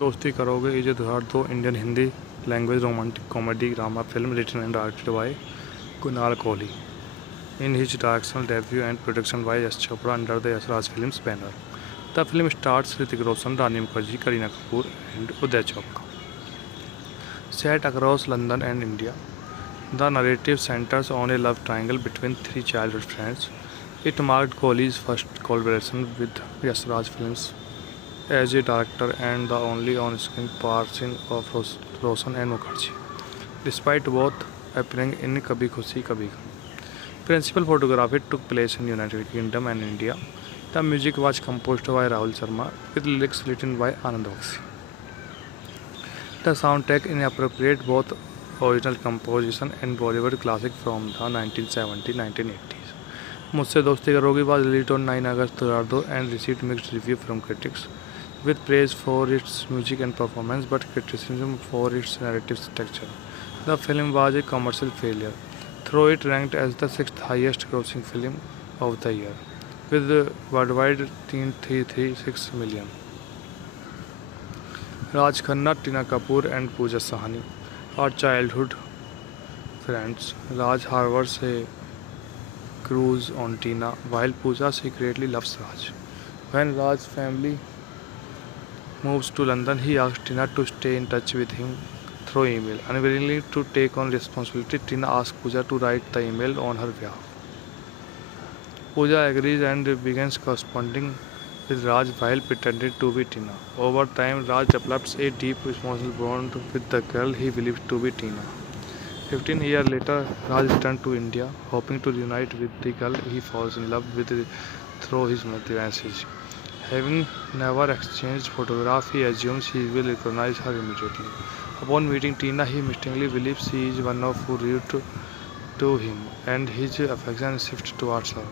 दोस्ती Karoge is 2002 Indian Hindi language romantic comedy drama film written and directed by Kunal Kohli. In his directorial debut and production by S. Chopra under the S. Raj Films banner. The film stars Hrithik Roshan, Rani Mukherjee, Kareena Kapoor and Uday Chopra. Set across London and India, the narrative centers on a love triangle between three childhood friends. It marked Kohli's first collaboration with S. Raj Films as a director and the only on-screen passing of Roshan and Mukherjee, despite both appearing in Kabhi Khushi Kabhi Gham. Principal photography took place in United Kingdom and India. The music was composed by Rahul Sharma with lyrics written by Anand Bakshi. The soundtrack incorporates both original composition and Bollywood classic from the 1970s-1980s. मुझसे दोस्ती करोगी was released on 9 August 2002 and received mixed review from critics, with praise for its music and performance but criticism for its narrative structure. The film was a commercial failure, though it ranked as the sixth highest grossing film of the year, with worldwide 336 million. Raj Khanna, Tina Kapoor and Pooja Sahani are childhood friends. Raj harbors a crush on Tina, while Pooja secretly loves Raj. When Raj's family moves to London, he asks Tina to stay in touch with him through email. Unwilling to take on responsibility, Tina asks Pooja to write the email on her behalf. Pooja agrees and begins corresponding with Raj while pretending to be Tina. Over time, Raj develops a deep emotional bond with the girl he believes to be Tina. 15 years later, Raj returns to India, hoping to reunite with the girl he falls in love with through his message. Having never exchanged photographs, he assumes he will recognize her immediately. Upon meeting Tina, he mistakenly believes she is one of who rude to him, and his affection shifts towards her.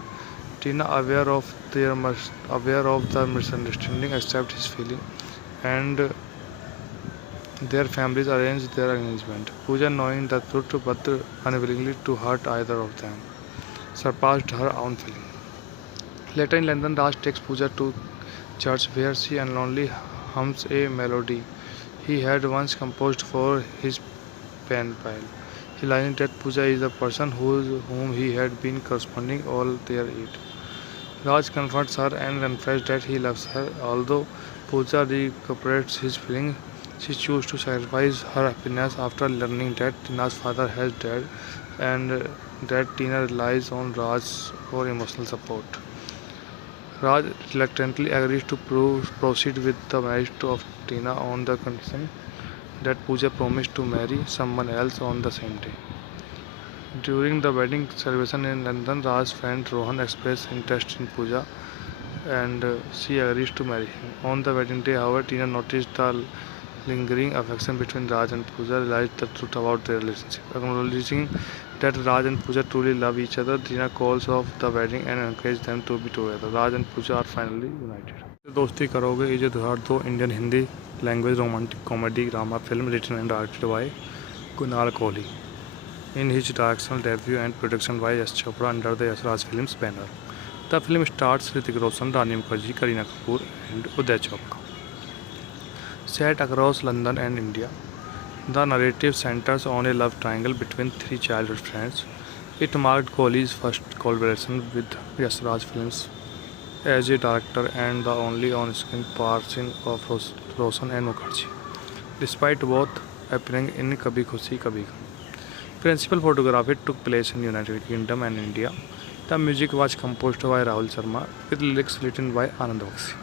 Tina, aware of the misunderstanding, accepts his feeling, and their families arrange their engagement. Pooja, knowing the truth but unwillingly to hurt either of them, surpassed her own feeling. Later in London, Raj takes Pooja to church where she unknowingly hums a melody he had once composed for his pen pal, realizing that Pooja is the person whom he had been corresponding all their age. Raj confronts her and confesses that he loves her. Although Pooja recuperates his feelings, she chooses to sacrifice her happiness after learning that Tina's father has died and that Tina relies on Raj for emotional support. Raj reluctantly agrees to proceed with the marriage of Tina on the condition that Pooja promised to marry someone else on the same day. During the wedding celebration in London, Raj's friend Rohan expressed interest in Pooja and she agrees to marry him. On the wedding day, however, Tina noticed the lingering affection between Raj and Pooja, realized the truth about their relationship. Acknowledging that Raj and Pooja truly love each other, Tina calls off the wedding and encourages them to be together. Raj and Pooja are finally united. Dosti Karoge is 2002 Indian Hindi language romantic comedy drama film written and directed by Kunal Kohli. In his directorial debut and production by S. Chopra under the S. Raj Films banner. The film stars Hrithik Roshan, Rani Mukherjee, Kareena Kapoor and Uday Chopra. Set across London and India, the narrative centers on a love triangle between three childhood friends. It marked Kohli's first collaboration with S. Raj Films as a director and the only on-screen passing of Roshan and Mukherjee, despite both appearing in Kabhi Khushi Kabhi Gham. Principal photography took place in United Kingdom and India. The music was composed by Rahul Sharma with lyrics written by Anand Bakshi.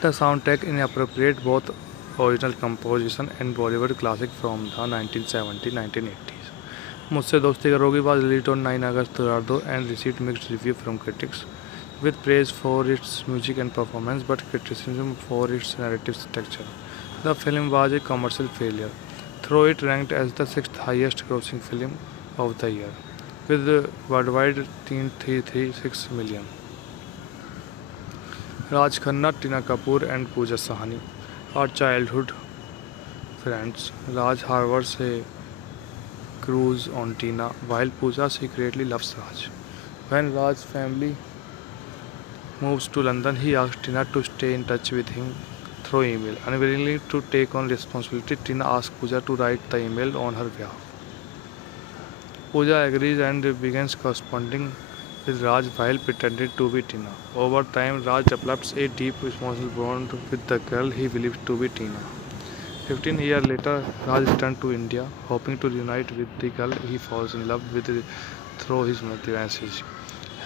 The soundtrack incorporates both original composition and Bollywood classic from the 1970s-1980s. मुझसे दोस्ती करोगी was released on 9 August 2002 and received mixed review from critics, with praise for its music and performance but criticism for its narrative structure. The film was a commercial failure, though it ranked as the sixth highest grossing film of the year, with worldwide 336 million. Raj Khanna, Tina Kapoor and Pooja Sahani are childhood friends. Raj harbors a crush on Tina, while Pooja secretly loves Raj. When Raj's family moves to London, he asks Tina to stay in touch with him through email. Unwillingly to take on responsibility, Tina asks Pooja to write the email on her behalf. Pooja agrees and begins corresponding with Raj while pretending to be Tina. Over time, Raj develops a deep emotional bond with the girl he believes to be Tina. 15 years later, Raj returns to India, hoping to reunite with the girl he falls in love with through his message.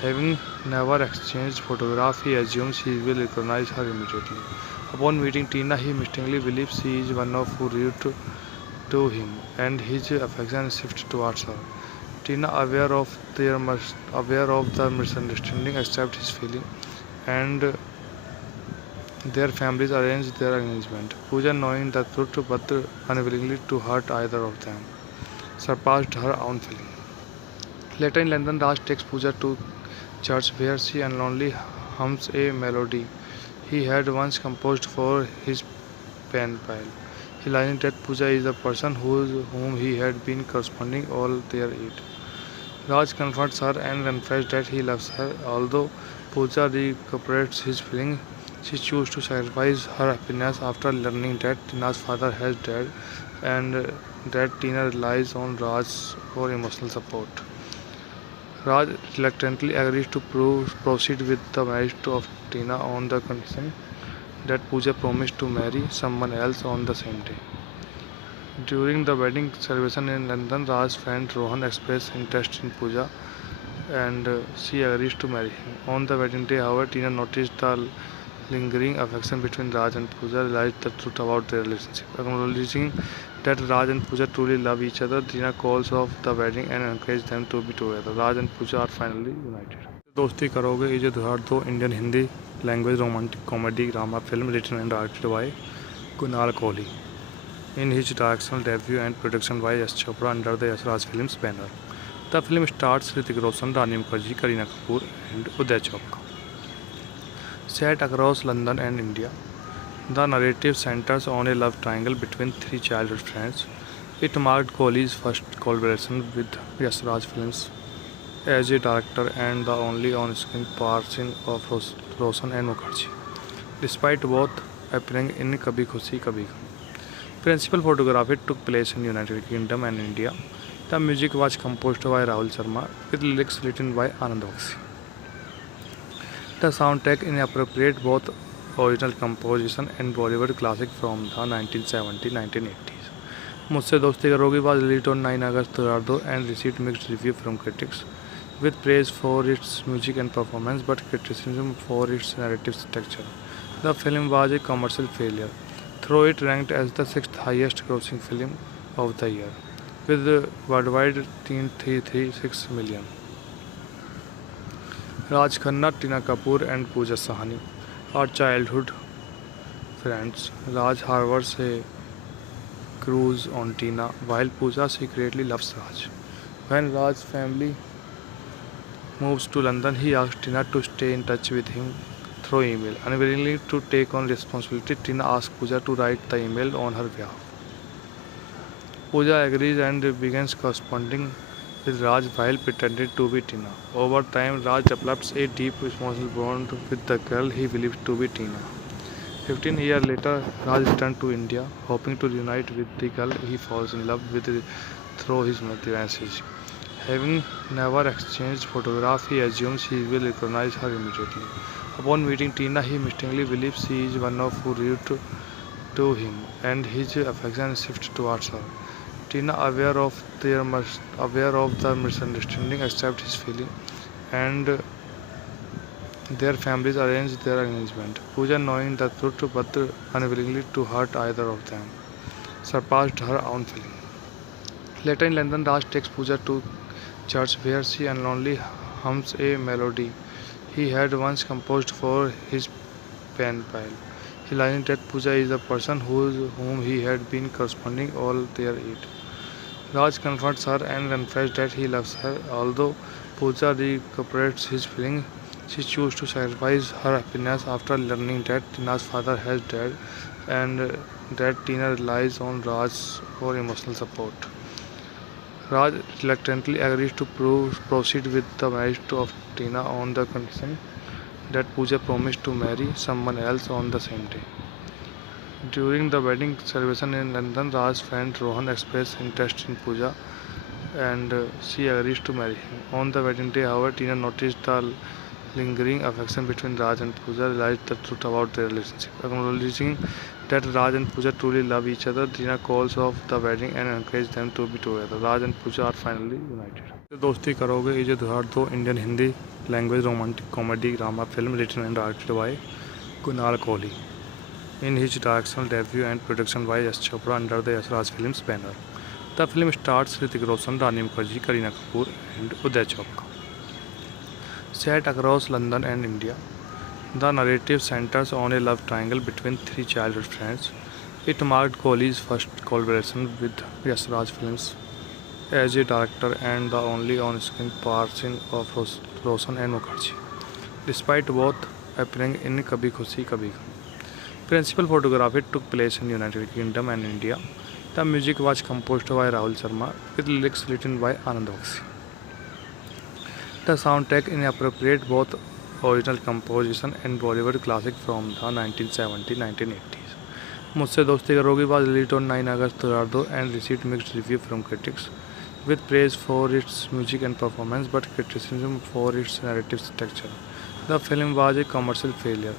Having never exchanged photographs, he assumes he will recognize her immediately. Upon meeting Tina, he mistakenly believes she is one of who rude to him, and his affection shifts towards her. Tina, aware of the misunderstanding, accepts his feeling, and their families arrange their engagement. Pooja, knowing the truth but unwillingly to hurt either of them, surpassed her own feeling. Later in London, Raj takes Pooja to church where she unknowingly hums a melody he had once composed for his pen pal. Realizing that Pooja is the person whom he had been corresponding all their age. Raj confronts her and confesses that he loves her. Although Pooja recuperates his feelings, she chooses to sacrifice her happiness after learning that Tina's father has died and that Tina relies on Raj for emotional support. Raj reluctantly agrees to proceed with the marriage of Tina on the condition that Pooja promised to marry someone else on the same day. During the wedding celebration in London, Raj's friend Rohan expressed interest in Pooja and she agrees to marry him. On the wedding day, however, Tina noticed the lingering affection between Raj and Pooja, realized the truth about their relationship. Acknowledging that Raj and Pooja truly love each other, Tina calls off the wedding and encourages them to be together. Raj and Pooja are finally united. Dosti करोगे ये जो 2002 Indian Hindi language romantic comedy drama film written and directed by Kunal Kohli in his directorial debut and production by S. Chopra under the S. Raj Films banner. The film stars Hrithik Roshan, Rani Mukherjee, Kareena Kapoor and Uday Chopra. Set across London and India, the narrative centers on a love triangle between three childhood friends. It marked Kohli's first collaboration with S. Raj Films as a director and the only on-screen partnership of Roshan and Mukherjee, despite both appearing in Kabhi Khushi Kabhi Gham. Principal photography took place in United Kingdom and India. The music was composed by Rahul Sharma with lyrics written by Anand Bakshi. The soundtrack incorporates both original composition and Bollywood classic from the 1970s-1980s. मुझसे दोस्ती करोगी was released on 9 August 2002 and received mixed review from critics, with praise for its music and performance but criticism for its narrative structure. The film was a commercial failure, though it ranked as the sixth highest grossing film of the year, with worldwide $336 million. Raj Khanna, Tina Kapoor and Pooja Sahani are childhood friends. Raj harbors a crush on Tina, while Pooja secretly loves Raj. When Raj's family moves to London, he asks Tina to stay in touch with him through email. Unwillingly to take on responsibility, Tina asks Pooja to write the email on her behalf. Pooja agrees and begins corresponding with Raj while pretending to be Tina. Over time, Raj develops a deep emotional bond with the girl he believes to be Tina. 15 years later, Raj returns to India, hoping to reunite with the girl he falls in love with through his message. Having never exchanged photographs, he assumes he will recognize her immediately. Upon meeting Tina, he mistakenly believes she is one of who rude to him, and his affection shifts towards her. Tina, aware of the misunderstanding, accepts his feeling, and their families arrange their engagement. Pooja, knowing the truth but unwillingly to hurt either of them, surpassed her own feeling. Later in London, Raj takes Pooja to church where she unknowingly hums a melody he had once composed for his pen pal. Realizing that Pooja is the person whom he had been corresponding all their age. Raj confronts her and confesses that he loves her. Although Pooja recuperates his feelings, she chooses to sacrifice her happiness after learning that Tina's father has died and that Tina relies on Raj for emotional support. Raj reluctantly agrees to proceed with the marriage of Tina on the condition that Pooja promised to marry someone else on the same day. During the wedding celebration in London, Raj's friend Rohan expressed interest in Pooja and she agrees to marry him. On the wedding day, however, Tina noticed the lingering affection between Raj and Pooja, realized the truth about their relationship. Acknowledging that Raj and Pooja truly love each other, Tina calls off the wedding and encourages them to be together. Raj and Pooja are finally united. Dosti Karoge is दुहार दो Indian Hindi language romantic comedy drama film written and directed by Kunal Kohli in his directorial debut and production by S. Chopra under the S. Raj Films banner. The film stars Hrithik Roshan, Rani Mukherjee, Kareena Kapoor and Uday Chopra. Set across London and India, the narrative centers on a love triangle between three childhood friends. It marked Kohli's first collaboration with S. Raj Films as a director and the only on-screen passing of Roshan and Mukherjee, despite both appearing in Kabhi Khushi Kabhi Gham. Principal photography took place in United Kingdom and India. The music was composed by Rahul Sharma with lyrics written by Anand Bakshi. The soundtrack incorporates both original composition and Bollywood classic from the 1970s-1980s. मुझसे दोस्ती करोगी was released on 9 August 2002 and received mixed review from critics, with praise for its music and performance but criticism for its narrative structure. The film was a commercial failure,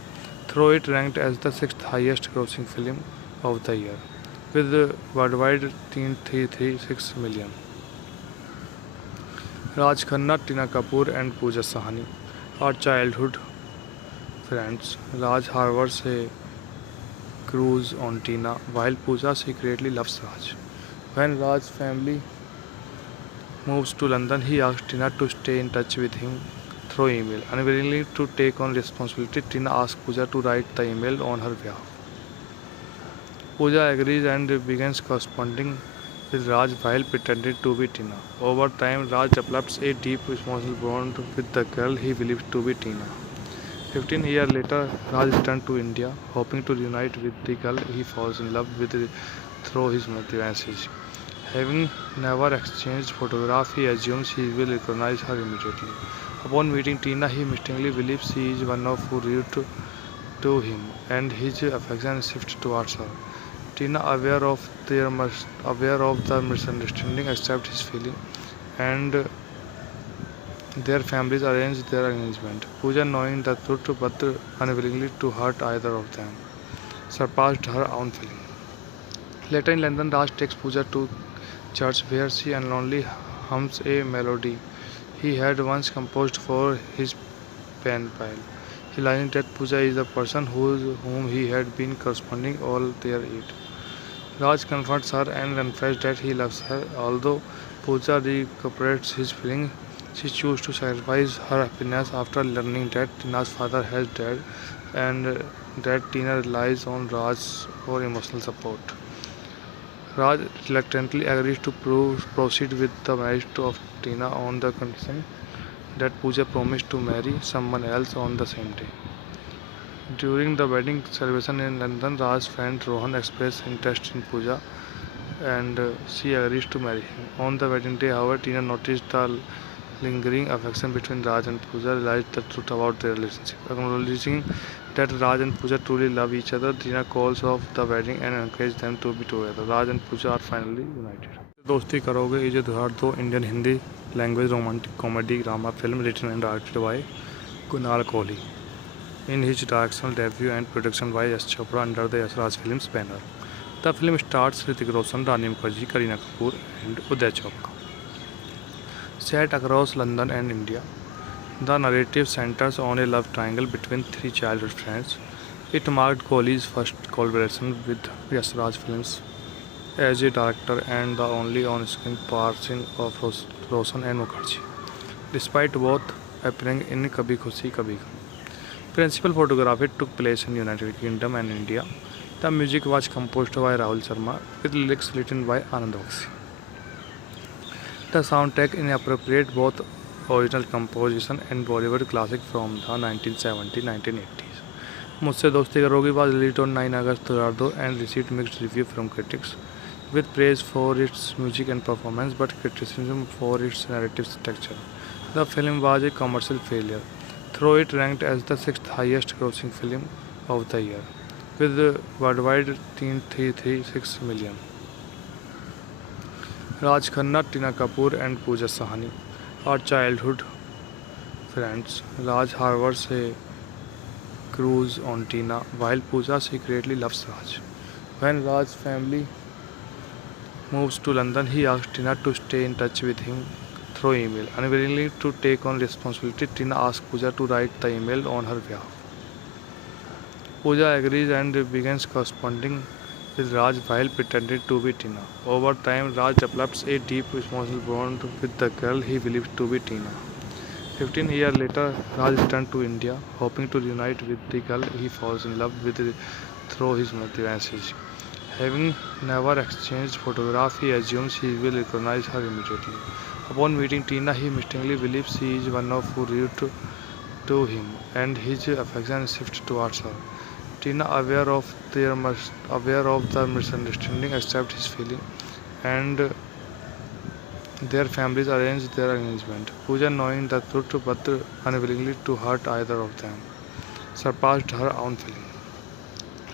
though it ranked as the sixth highest grossing film of the year, with worldwide $336 million. Raj Khanna, Tina Kapoor and Pooja Sahani are childhood friends. Raj harbors a crush on Tina, while Pooja secretly loves Raj. When Raj's family moves to London, he asks Tina to stay in touch with him through email. Unwilling to take on responsibility, Tina asks Pooja to write the email on her behalf. Pooja agrees and begins corresponding with Raj while pretending to be Tina. Over time, Raj develops a deep emotional bond with the girl he believes to be Tina. 15 years later, Raj returns to India, hoping to reunite with the girl he falls in love with through his message. Having never exchanged photographs, he assumes he will recognize her immediately. Upon meeting Tina, he mistakenly believes she is one of who rude to him, and his affection shifts towards her. Tina, aware of the misunderstanding, accepts his feeling, and their families arrange their engagement. Pooja, knowing the truth but unwillingly to hurt either of them, surpassed her own feeling. Later in London, Raj takes Pooja to church where she unknowingly hums a melody he had once composed for his pen pal, realizing that Pooja is the person whom he had been corresponding all their age. Raj confronts her and confesses that he loves her. Although Pooja recuperates his feelings, she chooses to sacrifice her happiness after learning that Tina's father has died and that Tina relies on Raj for emotional support. Raj reluctantly agrees to proceed with the marriage of Tina on the condition that Pooja promised to marry someone else on the same day. During the wedding celebration in London, Raj's friend Rohan expressed interest in Pooja and she agrees to marry him. On the wedding day, however, Tina noticed the lingering affection between Raj and Pooja, realized the truth about their relationship. Acknowledging that Raj and Pooja truly love each other, Tina calls off the wedding and encourages them to be together. Raj and Pooja are finally united. Dosti Karoge is दुहार दो Indian Hindi language romantic comedy drama film written and directed by Kunal Kohli in his directorial debut and production by S. Chopra under the S. Raj Films banner. The film stars Hrithik Roshan, Rani Mukherjee, Kareena Kapoor and Uday Chopra. Set across London and India, the narrative centers on a love triangle between three childhood friends. It marked Kohli's first collaboration with S. Raj Films as a director and the only on-screen passing of Roshan and Mukherjee, despite both appearing in Kabhi Khushi Kabhi Gham. Principal photography took place in United Kingdom and India. The music was composed by Rahul Sharma with lyrics written by Anand Bakshi. The soundtrack incorporates both original composition and Bollywood classic from the 1970s-1980s. मुझसे दोस्ती करोगी was released on 9 August 2002 and received mixed review from critics, with praise for its music and performance but criticism for its narrative structure. The film was a commercial failure, though it ranked as the sixth highest grossing film of the year, with worldwide 336 million. Raj Khanna, Tina Kapoor, and Pooja Sahani are childhood friends. Raj harbors a cruise on Tina, while Pooja secretly loves Raj. When Raj's family moves to London, he asks Tina to stay in touch with him through email. Unwilling to take on responsibility, Tina asks Pooja to write the email on her behalf. Pooja agrees and begins corresponding with Raj while pretending to be Tina. Over time, Raj develops a deep emotional bond with the girl he believes to be Tina. 15 years later, Raj returns to India, hoping to reunite with the girl he falls in love with through his message. Having never exchanged photographs, he assumes he will recognize her immediately. Upon meeting Tina, he mistakenly believes she is one of who rude to him, and his affection shifts towards her. Tina, aware of the misunderstanding, accepts his feeling, and their families arrange their engagement. Pooja, knowing the truth but unwillingly to hurt either of them, surpassed her own feeling.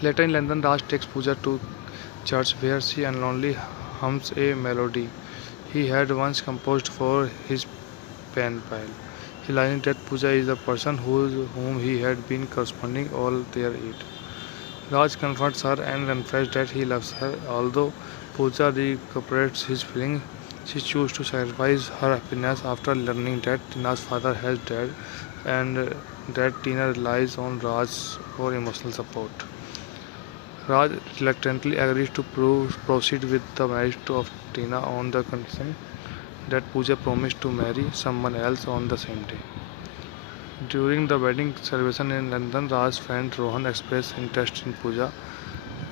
Later in London, Raj takes Pooja to church where she unknowingly hums a melody he had once composed for his pen pal, realizing that Pooja is the person whom he had been corresponding all their age. Raj confronts her and confesses that he loves her. Although Pooja recuperates his feelings, she chooses to sacrifice her happiness after learning that Tina's father has died and that Tina relies on Raj for emotional support. Raj reluctantly agrees to proceed with the marriage of Tina on the condition that Pooja promised to marry someone else on the same day. During the wedding celebration in London, Raj's friend Rohan expressed interest in Pooja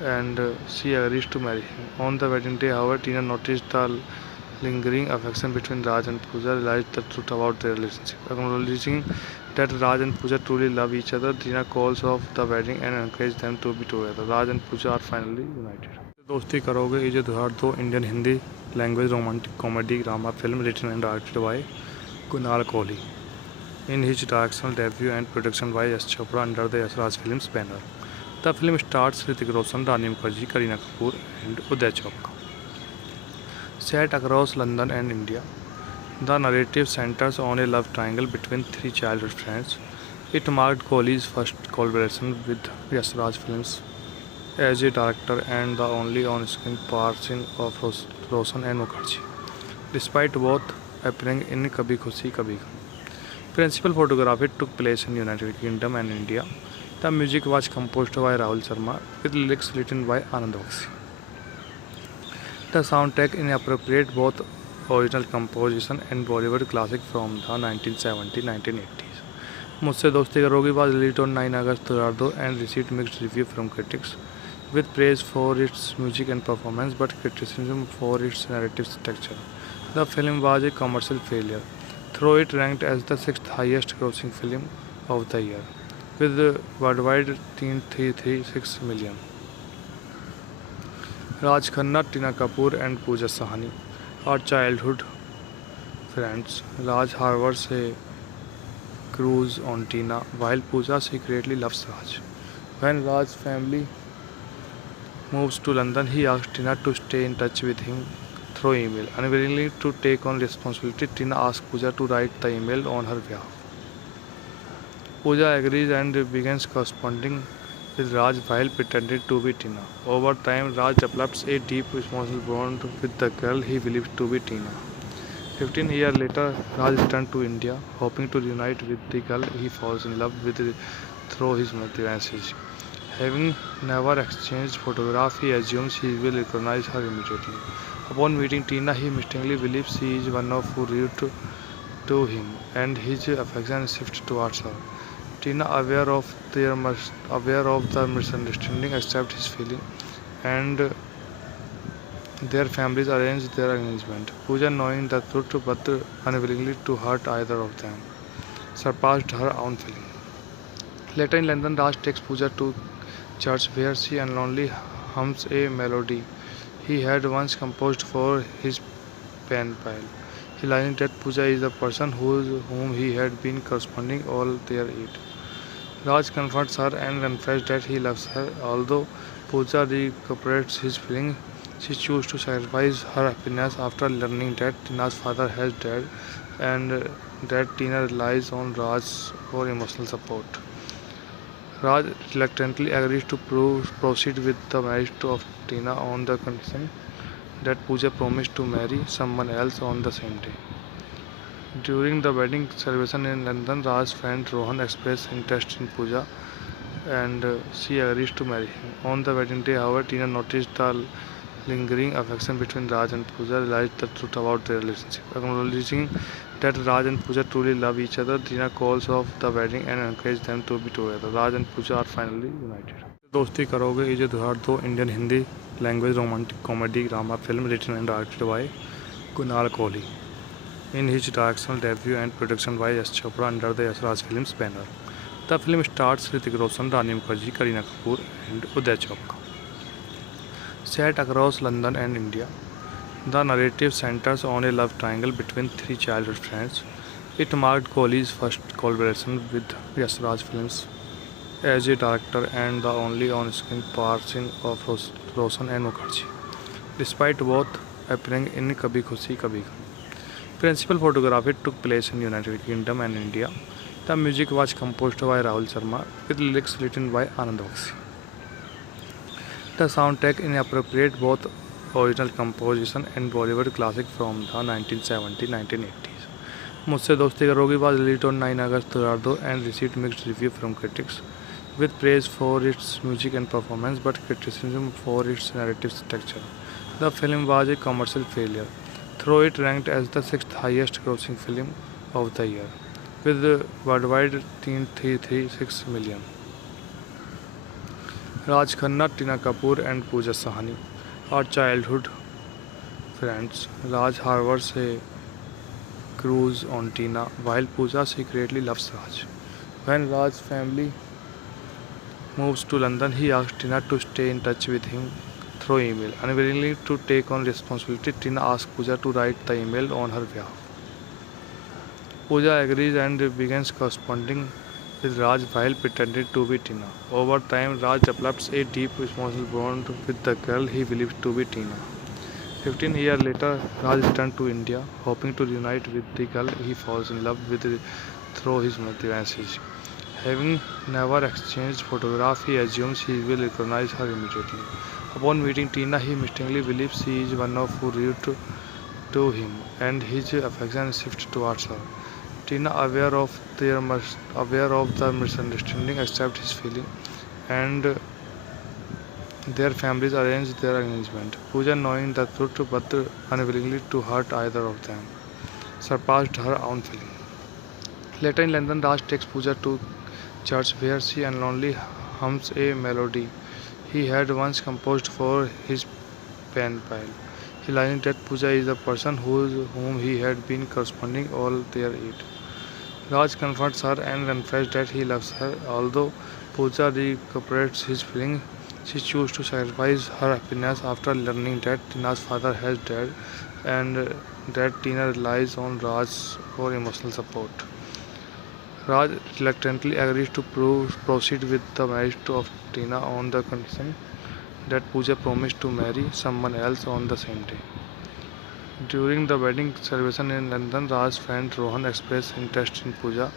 and she agrees to marry him. On the wedding day, however, Tina noticed the lingering affection between Raj and Pooja, realized the truth about their relationship. Acknowledging that Raj and Pooja truly love each other, Tina calls off the wedding and encourages them to be together. Raj and Pooja are finally united. Dosti Karoge is धुआर दो Indian Hindi language romantic comedy drama film written and directed by Kunal Kohli in his directorial debut and production by S. Chopra under the S. Raj Films banner. The film stars Hrithik Roshan, Rani Mukherjee, Kareena Kapoor and Uday Chopra. Set across London and India, the narrative centers on a love triangle between three childhood friends. It marked Kohli's first collaboration with S. Raj Films as a director and the only on-screen partnership of Roshan and Mukherjee, despite both appearing in Kabhi Khushi Kabhi Gham. Principal photography took place in United Kingdom and India. The music was composed by Rahul Sharma with lyrics written by Anand Bakshi. The soundtrack incorporates both original composition and Bollywood classic from the 1970s-1980s. मुझसे दोस्ती करोगी was released on 9 August 2002 and received mixed review from critics, with praise for its music and performance but criticism for its narrative structure. The film was a commercial failure, though it ranked as the sixth highest grossing film of the year, with worldwide 336 million. Raj Khanna, Tina Kapoor, and Pooja Sahani are childhood friends. Raj harbors a cruise on Tina, while Pooja secretly loves Raj. When Raj's family moves to London, he asks Tina to stay in touch with him through email. Unwilling to take on responsibility, Tina asks Pooja to write the email on her behalf. Pooja agrees and begins corresponding with Raj while pretending to be Tina. Over time, Raj develops a deep emotional bond with the girl he believes to be Tina. 15 years later, Raj returns to India, hoping to reunite with the girl he falls in love with through his message. Having never exchanged photographs, he assumes he will recognize her immediately. Upon meeting Tina, he mistakenly believes she is one of who rude to him, and his affection shifts towards her. Tina, aware of the misunderstanding, accepts his feeling, and their families arrange their engagement. Pooja, knowing the truth but unwillingly to hurt either of them, surpassed her own feeling. Later in London, Raj takes Pooja to church where she unknowingly hums a melody he had once composed for his pen pal, realizing that Pooja is the person whom he had been corresponding all their age. Raj confronts her and confesses that he loves her. Although Pooja recuperates his feelings, she chooses to sacrifice her happiness after learning that Tina's father has died and that Tina relies on Raj for emotional support. Raj reluctantly agrees to proceed with the marriage of Tina on the condition that Pooja promised to marry someone else on the same day. During the wedding celebration in London, Raj's friend Rohan expressed interest in Pooja and she agrees to marry him. On the wedding day, however, Tina noticed the lingering affection between Raj and Pooja, realized the truth about their relationship. Acknowledging that Raj and Pooja truly love each other, Tina calls off the wedding and encourages them to be together. Raj and Pooja are finally united. Dosti करोगे ये जो 2002 Indian Hindi language romantic comedy drama film written and directed by Kunal Kohli in his directorial debut and production by S. Chopra under the S. Raj Films banner. The film stars Hrithik Roshan, Rani Mukherjee, Kareena Kapoor and Uday Chopra. Set across London and India, the narrative centers on a love triangle between three childhood friends. It marked Kohli's first collaboration with S. Raj Films as a director and the only on-screen partnership of Roshan and Mukherjee. Despite both appearing in Kabhi Khushi Kabhi Gham. Principal photography took place in United Kingdom and India. The music was composed by Rahul Sharma with lyrics written by Anand Bakshi. The soundtrack incorporates both original composition and Bollywood classic from the 1970-1980s. मुझसे दोस्ती करोगी was released on 9 August 2002 and received mixed review from critics, with praise for its music and performance but criticism for its narrative structure. The film was a commercial failure, though it ranked as the sixth highest grossing film of the year, with worldwide $336 million. Raj Khanna, Tina Kapoor and Pooja Sahani are childhood friends. Raj harbors a crush on Tina, while Pooja secretly loves Raj. When Raj's family moves to London, he asks Tina to stay in touch with him through email. Unwilling to take on responsibility, Tina asks Pooja to write the email on her behalf. Pooja agrees and begins corresponding with Raj while pretending to be Tina. Over time, Raj develops a deep emotional bond with the girl he believes to be Tina. 15 years later, Raj returns to India, hoping to reunite with the girl he falls in love with through his message. Having never exchanged photographs, he assumes he will recognize her immediately. Upon meeting Tina, he mistakenly believes she is one of who rude to him, and his affection shifts towards her. Tina, aware of the misunderstanding, accepts his feeling, and their families arrange their engagement. Pooja, knowing the truth but unwillingly to hurt either of them, surpassed her own feeling. Later in London, Raj takes Pooja to church where she unknowingly hums a melody he had once composed for his pen pal, realizing that Pooja is the person whom he had been corresponding all their age. Raj confronts her and confesses that he loves her. Although Pooja recuperates his feelings, she chooses to sacrifice her happiness after learning that Tina's father has died and that Tina relies on Raj for emotional support. Raj reluctantly agrees to proceed with the marriage of Tina on the condition that Pooja promised to marry someone else on the same day. During the wedding celebration in London, Raj's friend Rohan expressed interest in Pooja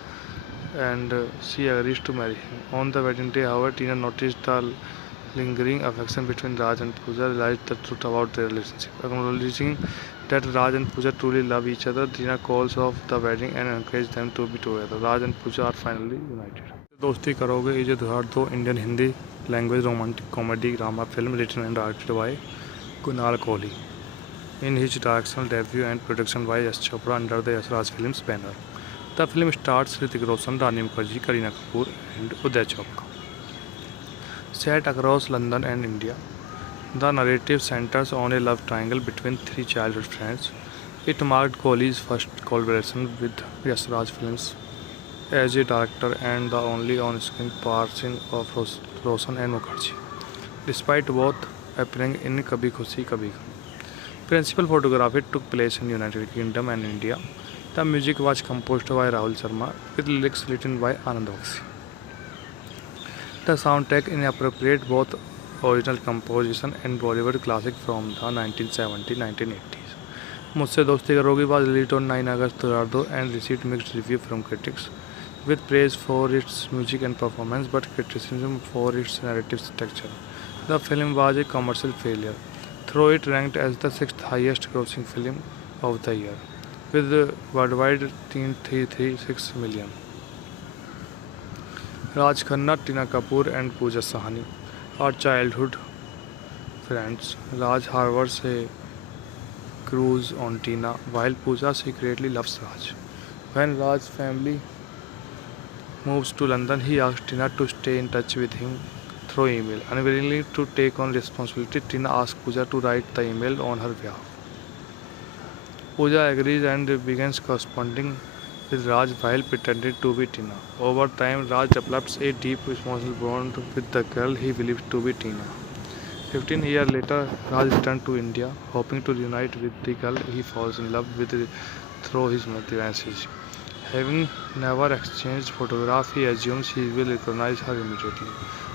and she agrees to marry him. On the wedding day, however, Tina noticed the lingering affection between Raj and Pooja, realized the truth about their relationship. Acknowledging that Raj and Pooja truly love each other, Tina calls off the wedding and encourages them to be together. Raj and Pooja are finally united. Dosti करोगे ये जो 2002 Indian Hindi language romantic comedy drama film written and directed by Kunal Kohli in his directorial debut and production by S. Chopra under the S. Raj Films banner. The film stars Hrithik Roshan, Rani Mukherjee, Kareena Kapoor and Uday Chopra. Set across London and India, the narrative centers on a love triangle between three childhood friends. It marked Kohli's first collaboration with S. Raj Films as a director and the only on-screen partnership of Roshan and Mukherjee. Despite both appearing in Kabhi Khushi Kabhi Gham. Principal photography took place in United Kingdom and India. The music was composed by Rahul Sharma with lyrics written by Anand Bakshi. The soundtrack incorporates both original composition and Bollywood classic from the 1970s-1980s. मुझसे दोस्ती करोगी was released on 9 August 2002 and received mixed review from critics, with praise for its music and performance but criticism for its narrative structure. The film was a commercial failure, though it ranked as the sixth highest grossing film of the year, with worldwide 336 million. Raj Khanna, Tina Kapoor, and Pooja Sahani are childhood friends. Raj harbors a crush on Tina, while Pooja secretly loves Raj. When Raj's family moves to London, he asks Tina to stay in touch with him through email. Unwillingly to take on responsibility, Tina asks Pooja to write the email on her behalf. Pooja agrees and begins corresponding with Raj while pretending to be Tina. Over time, Raj develops a deep emotional bond with the girl he believes to be Tina. 15 years later, Raj returns to India, hoping to reunite with the girl he falls in love with through his message. Having never exchanged photographs, he assumes he will recognize her immediately.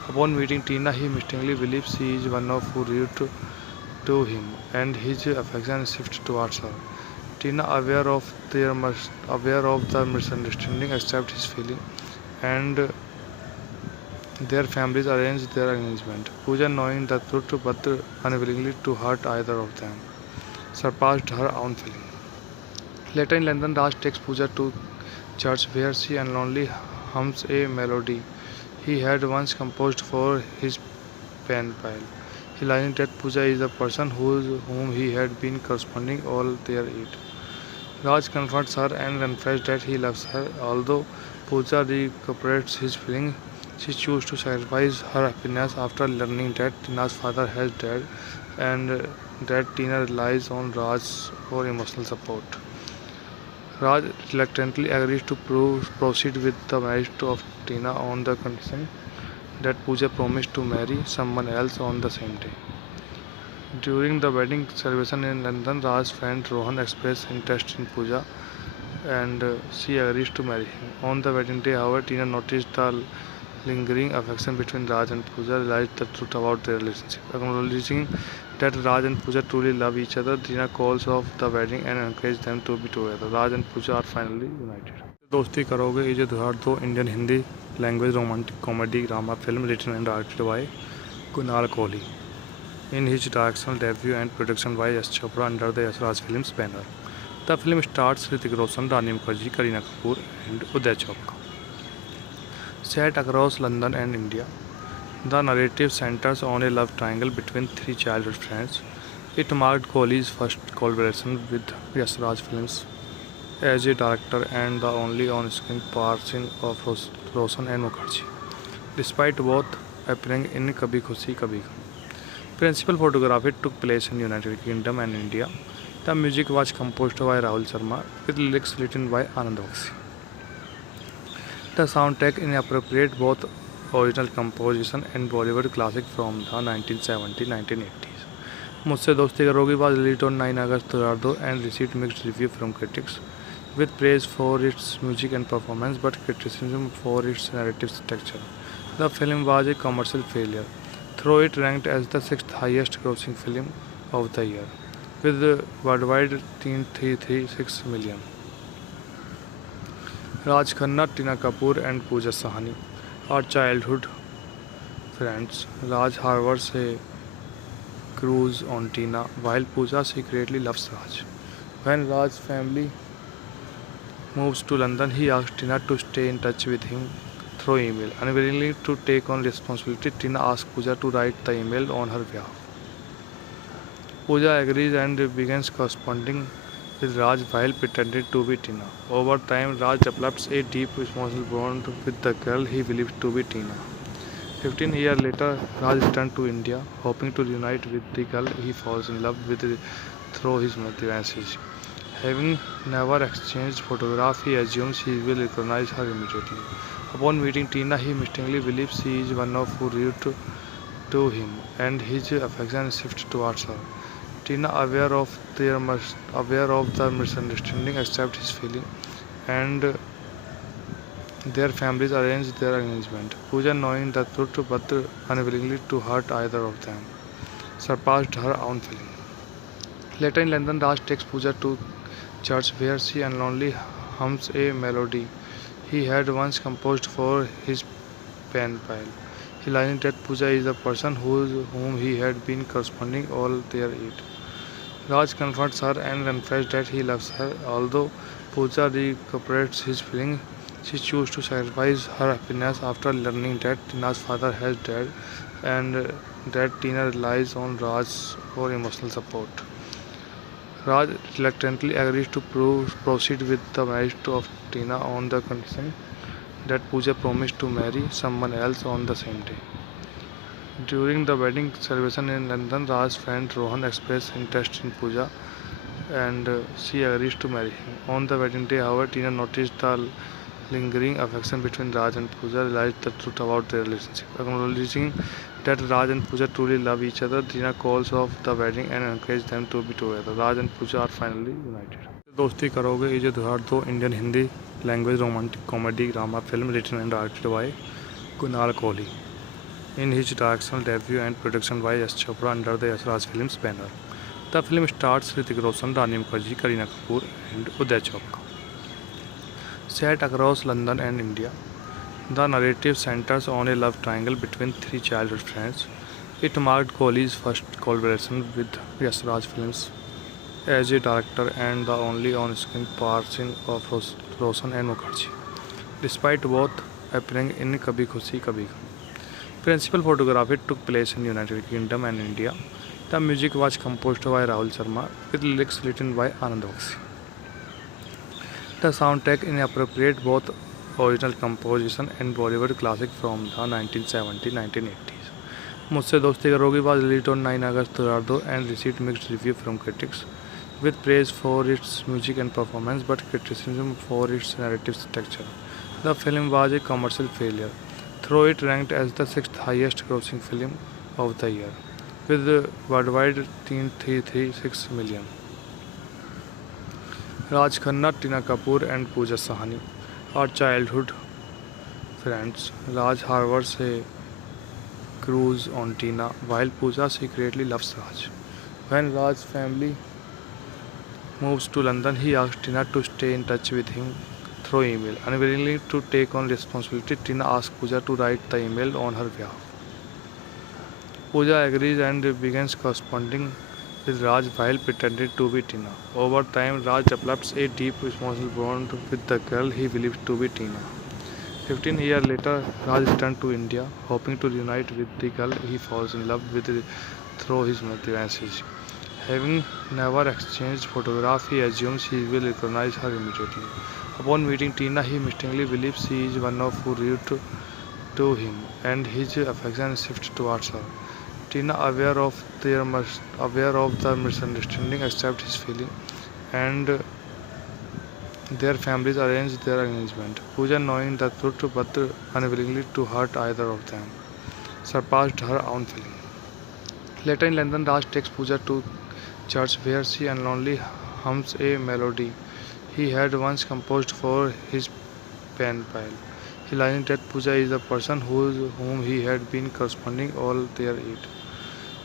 Upon meeting Tina, he mistakenly believes she is one of who rude to him, and his affection shifts towards her. Tina, aware of the misunderstanding, accepts his feeling, and their families arrange their engagement. Pooja, knowing the truth but unwillingly to hurt either of them, surpassed her own feeling. Later in London, Raj takes Pooja to church where she unknowingly hums a melody he had once composed for his pen pal, realizing that Pooja is the person whom he had been corresponding all their age. Raj confronts her and confesses that he loves her. Although Pooja recuperates his feelings, she chooses to sacrifice her happiness after learning that Tina's father has died and that Tina relies on Raj for emotional support. Raj reluctantly agrees to proceed with the marriage of Tina on the condition that Pooja promised to marry someone else on the same day. During the wedding celebration in London, Raj's friend Rohan expressed interest in Pooja and she agrees to marry him. On the wedding day, however, Tina noticed the lingering affection between Raj and Pooja, realized the truth about their relationship. Acknowledging that Raj and Pooja truly love each other, Tina calls off the wedding and encourages them to be together. Raj and Pooja are finally united. Dosti Karoge is 2002 Indian Hindi language romantic comedy drama film written and directed by Kunal Kohli in his directorial debut and production by S. Chopra under the S. Raj Films banner. The film stars Hrithik Roshan, Rani Mukherjee, Kareena Kapoor and Uday Chopra. Set across London and India, the narrative centers on a love triangle between three childhood friends. It marked Kohli's first collaboration with S. Raj Films as a director and the only on-screen partnership of Roshan and Mukherjee, despite both appearing in Kabhi Khushi Kabhi Gham. Principal photography took place in United Kingdom and India. The music was composed by Rahul Sharma with lyrics written by Anand Bakshi. The soundtrack incorporates both original composition and Bollywood classic from the 1970s-1980s. मुझसे दोस्ती करोगी was released on 9 August 2002 and received mixed review from critics, with praise for its music and performance but criticism for its narrative structure. The film was a commercial failure, though it ranked as the sixth highest grossing film of the year, with worldwide 336 million. Raj Khanna, Tina Kapoor, and Pooja Sahani are childhood friends. Raj harbors a crush on Tina, while Pooja secretly loves Raj. When Raj's family moves to London, he asks Tina to stay in touch with him through email. Unwillingly to take on responsibility, Tina asks Pooja to write the email on her behalf. Pooja agrees and begins corresponding with Raj while pretending to be Tina. Over time, Raj develops a deep emotional bond with the girl he believes to be Tina. 15 years later, Raj returns to India, hoping to reunite with the girl he falls in love with through his message. Having never exchanged photographs, he assumes he will recognize her immediately. Upon meeting Tina, he mistakenly believes she is one of who rude to him, and his affection shifts towards her. Tina, aware of the misunderstanding, accepts his feeling, and Their families arranged their engagement. Pooja, knowing the truth but unwillingly to hurt either of them, surpassed her own feeling. Later in London, Raj takes Pooja to church where she unknowingly hums a melody he had once composed for his pen pal, realizing that Pooja is the person whom he had been corresponding all their age. Raj confronts her and confesses that he loves her. Although Pooja recuperates his feelings, she chooses to sacrifice her happiness after learning that Tina's father has died and that Tina relies on Raj for emotional support. Raj reluctantly agrees to proceed with the marriage of Tina on the condition that Pooja promised to marry someone else on the same day. During the wedding celebration in London, Raj's friend Rohan expressed interest in Pooja and she agrees to marry him. On the wedding day, however, Tina noticed the lingering affection between Raj and Pooja, realized the truth about their relationship. Acknowledging that Raj and Pooja truly love each other, Tina calls off the wedding and encourages them to be together. Raj and Pooja are finally united. Dosti Karoge is दुहार दो Indian Hindi language romantic comedy drama film written and directed by Kunal Kohli in his directorial debut and production by S. Chopra under the S. Raj Films banner. The film stars Hrithik Roshan, Rani Mukherjee, Kareena Kapoor and Uday Chopra. Set across London and India, the narrative centers on a love triangle between three childhood friends. It marked Kohli's first collaboration with S. Raj Films as a director and the only on-screen passing of Roshan and Mukherjee, despite both appearing in Kabhi Khushi Kabhi Gham. Principal photography took place in United Kingdom and India. The music was composed by Rahul Sharma with lyrics written by Anand Bakshi. The soundtrack incorporates both original composition and Bollywood classic from the 1970s-1980s. मुझसे दोस्ती करोगी was released on 9 August 2002 and received mixed review from critics, with praise for its music and performance but criticism for its narrative structure. The film was a commercial failure, though it ranked as the 6th highest grossing film of the year, with worldwide $336 million. Raj Khanna, Tina Kapoor and Pooja Sahani are childhood friends. Raj harbors a crush on Tina, while Pooja secretly loves Raj. When Raj's family moves to London, he asks Tina to stay in touch with him through email. Unwillingly to take on responsibility, Tina asks Pooja to write the email on her behalf. Pooja agrees and begins corresponding with Raj while pretending to be Tina. Over time, Raj develops a deep emotional bond with the girl he believes to be Tina. 15 years later, Raj returns to India, hoping to reunite with the girl he falls in love with through his message. Having never exchanged photographs, he assumes he will recognize her immediately. Upon meeting Tina, he mistakenly believes she is one of who rude to him, and his affection shifts towards her. Tina, aware of the misunderstanding, accepts his feeling, and their families arrange their engagement. Pooja, knowing the truth but unwillingly to hurt either of them, surpassed her own feeling. Later in London, Raj takes Pooja to church where she unknowingly hums a melody he had once composed for his pen pal, realizing that Pooja is the person whom he had been corresponding all their age.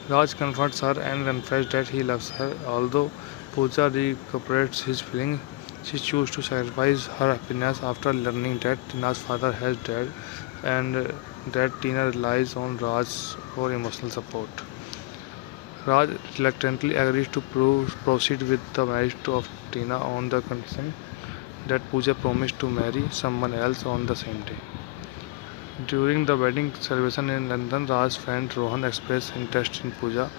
Raj confronts her and confesses that he loves her. Although Pooja recuperates his feelings, she chooses to sacrifice her happiness after learning that Tina's father has died and that Tina relies on Raj for emotional support. Raj reluctantly agrees to proceed with the marriage of Tina on the condition that Pooja promised to marry someone else on the same day. During the wedding celebration in London, Raj's friend Rohan expressed interest in Pooja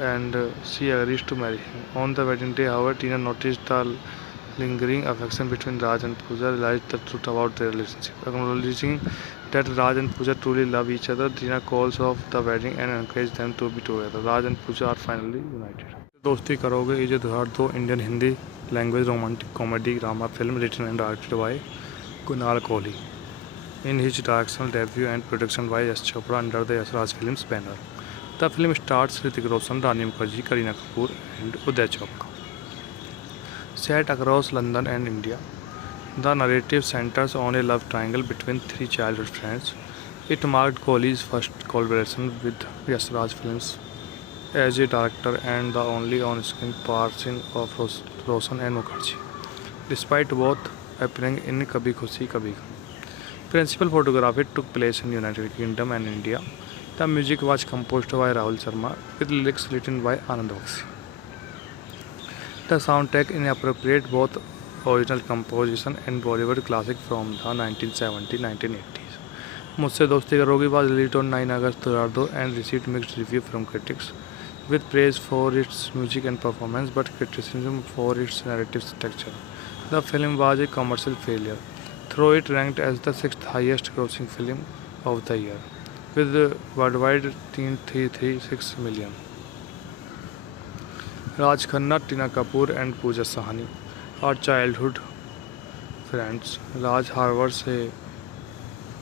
and she agrees to marry him. On the wedding day, however, Tina noticed the lingering affection between Raj and Pooja, realized the truth about their relationship. Acknowledging that Raj and Pooja truly love each other, Tina calls off the wedding and encourages them to be together. Raj and Pooja are finally united. Dosti Karoge is दुहार दो Indian Hindi language romantic comedy drama film written and directed by Kunal Kohli in his directorial debut and production by S. Chopra under the S. Raj Films banner. The film stars Hrithik Roshan, Rani Mukherjee, Kareena Kapoor and Uday Chopra. Set across London and India, The narrative centers on a love triangle between three childhood friends. It marked Kohli's first collaboration with Yash Raj Films as a director and the only on-screen partnership of Roshan and Mukherjee. Despite both appearing in Kabhi Khushi Kabhi Gham. Principal photography took place in United Kingdom and India. The music was composed by Rahul Sharma with lyrics written by Anand Bakshi. The soundtrack incorporates both original composition and Bollywood classic from the 1970-1980s. मुझसे दोस्ती करोगी was released on 9 August 2002 and received mixed review from critics, with praise for its music and performance but criticism for its narrative structure. The film was a commercial failure, though it ranked as the sixth highest grossing film of the year, with worldwide 336 million. Raj Khanna, Tina Kapoor and Pooja Sahani are childhood friends. Raj harbors a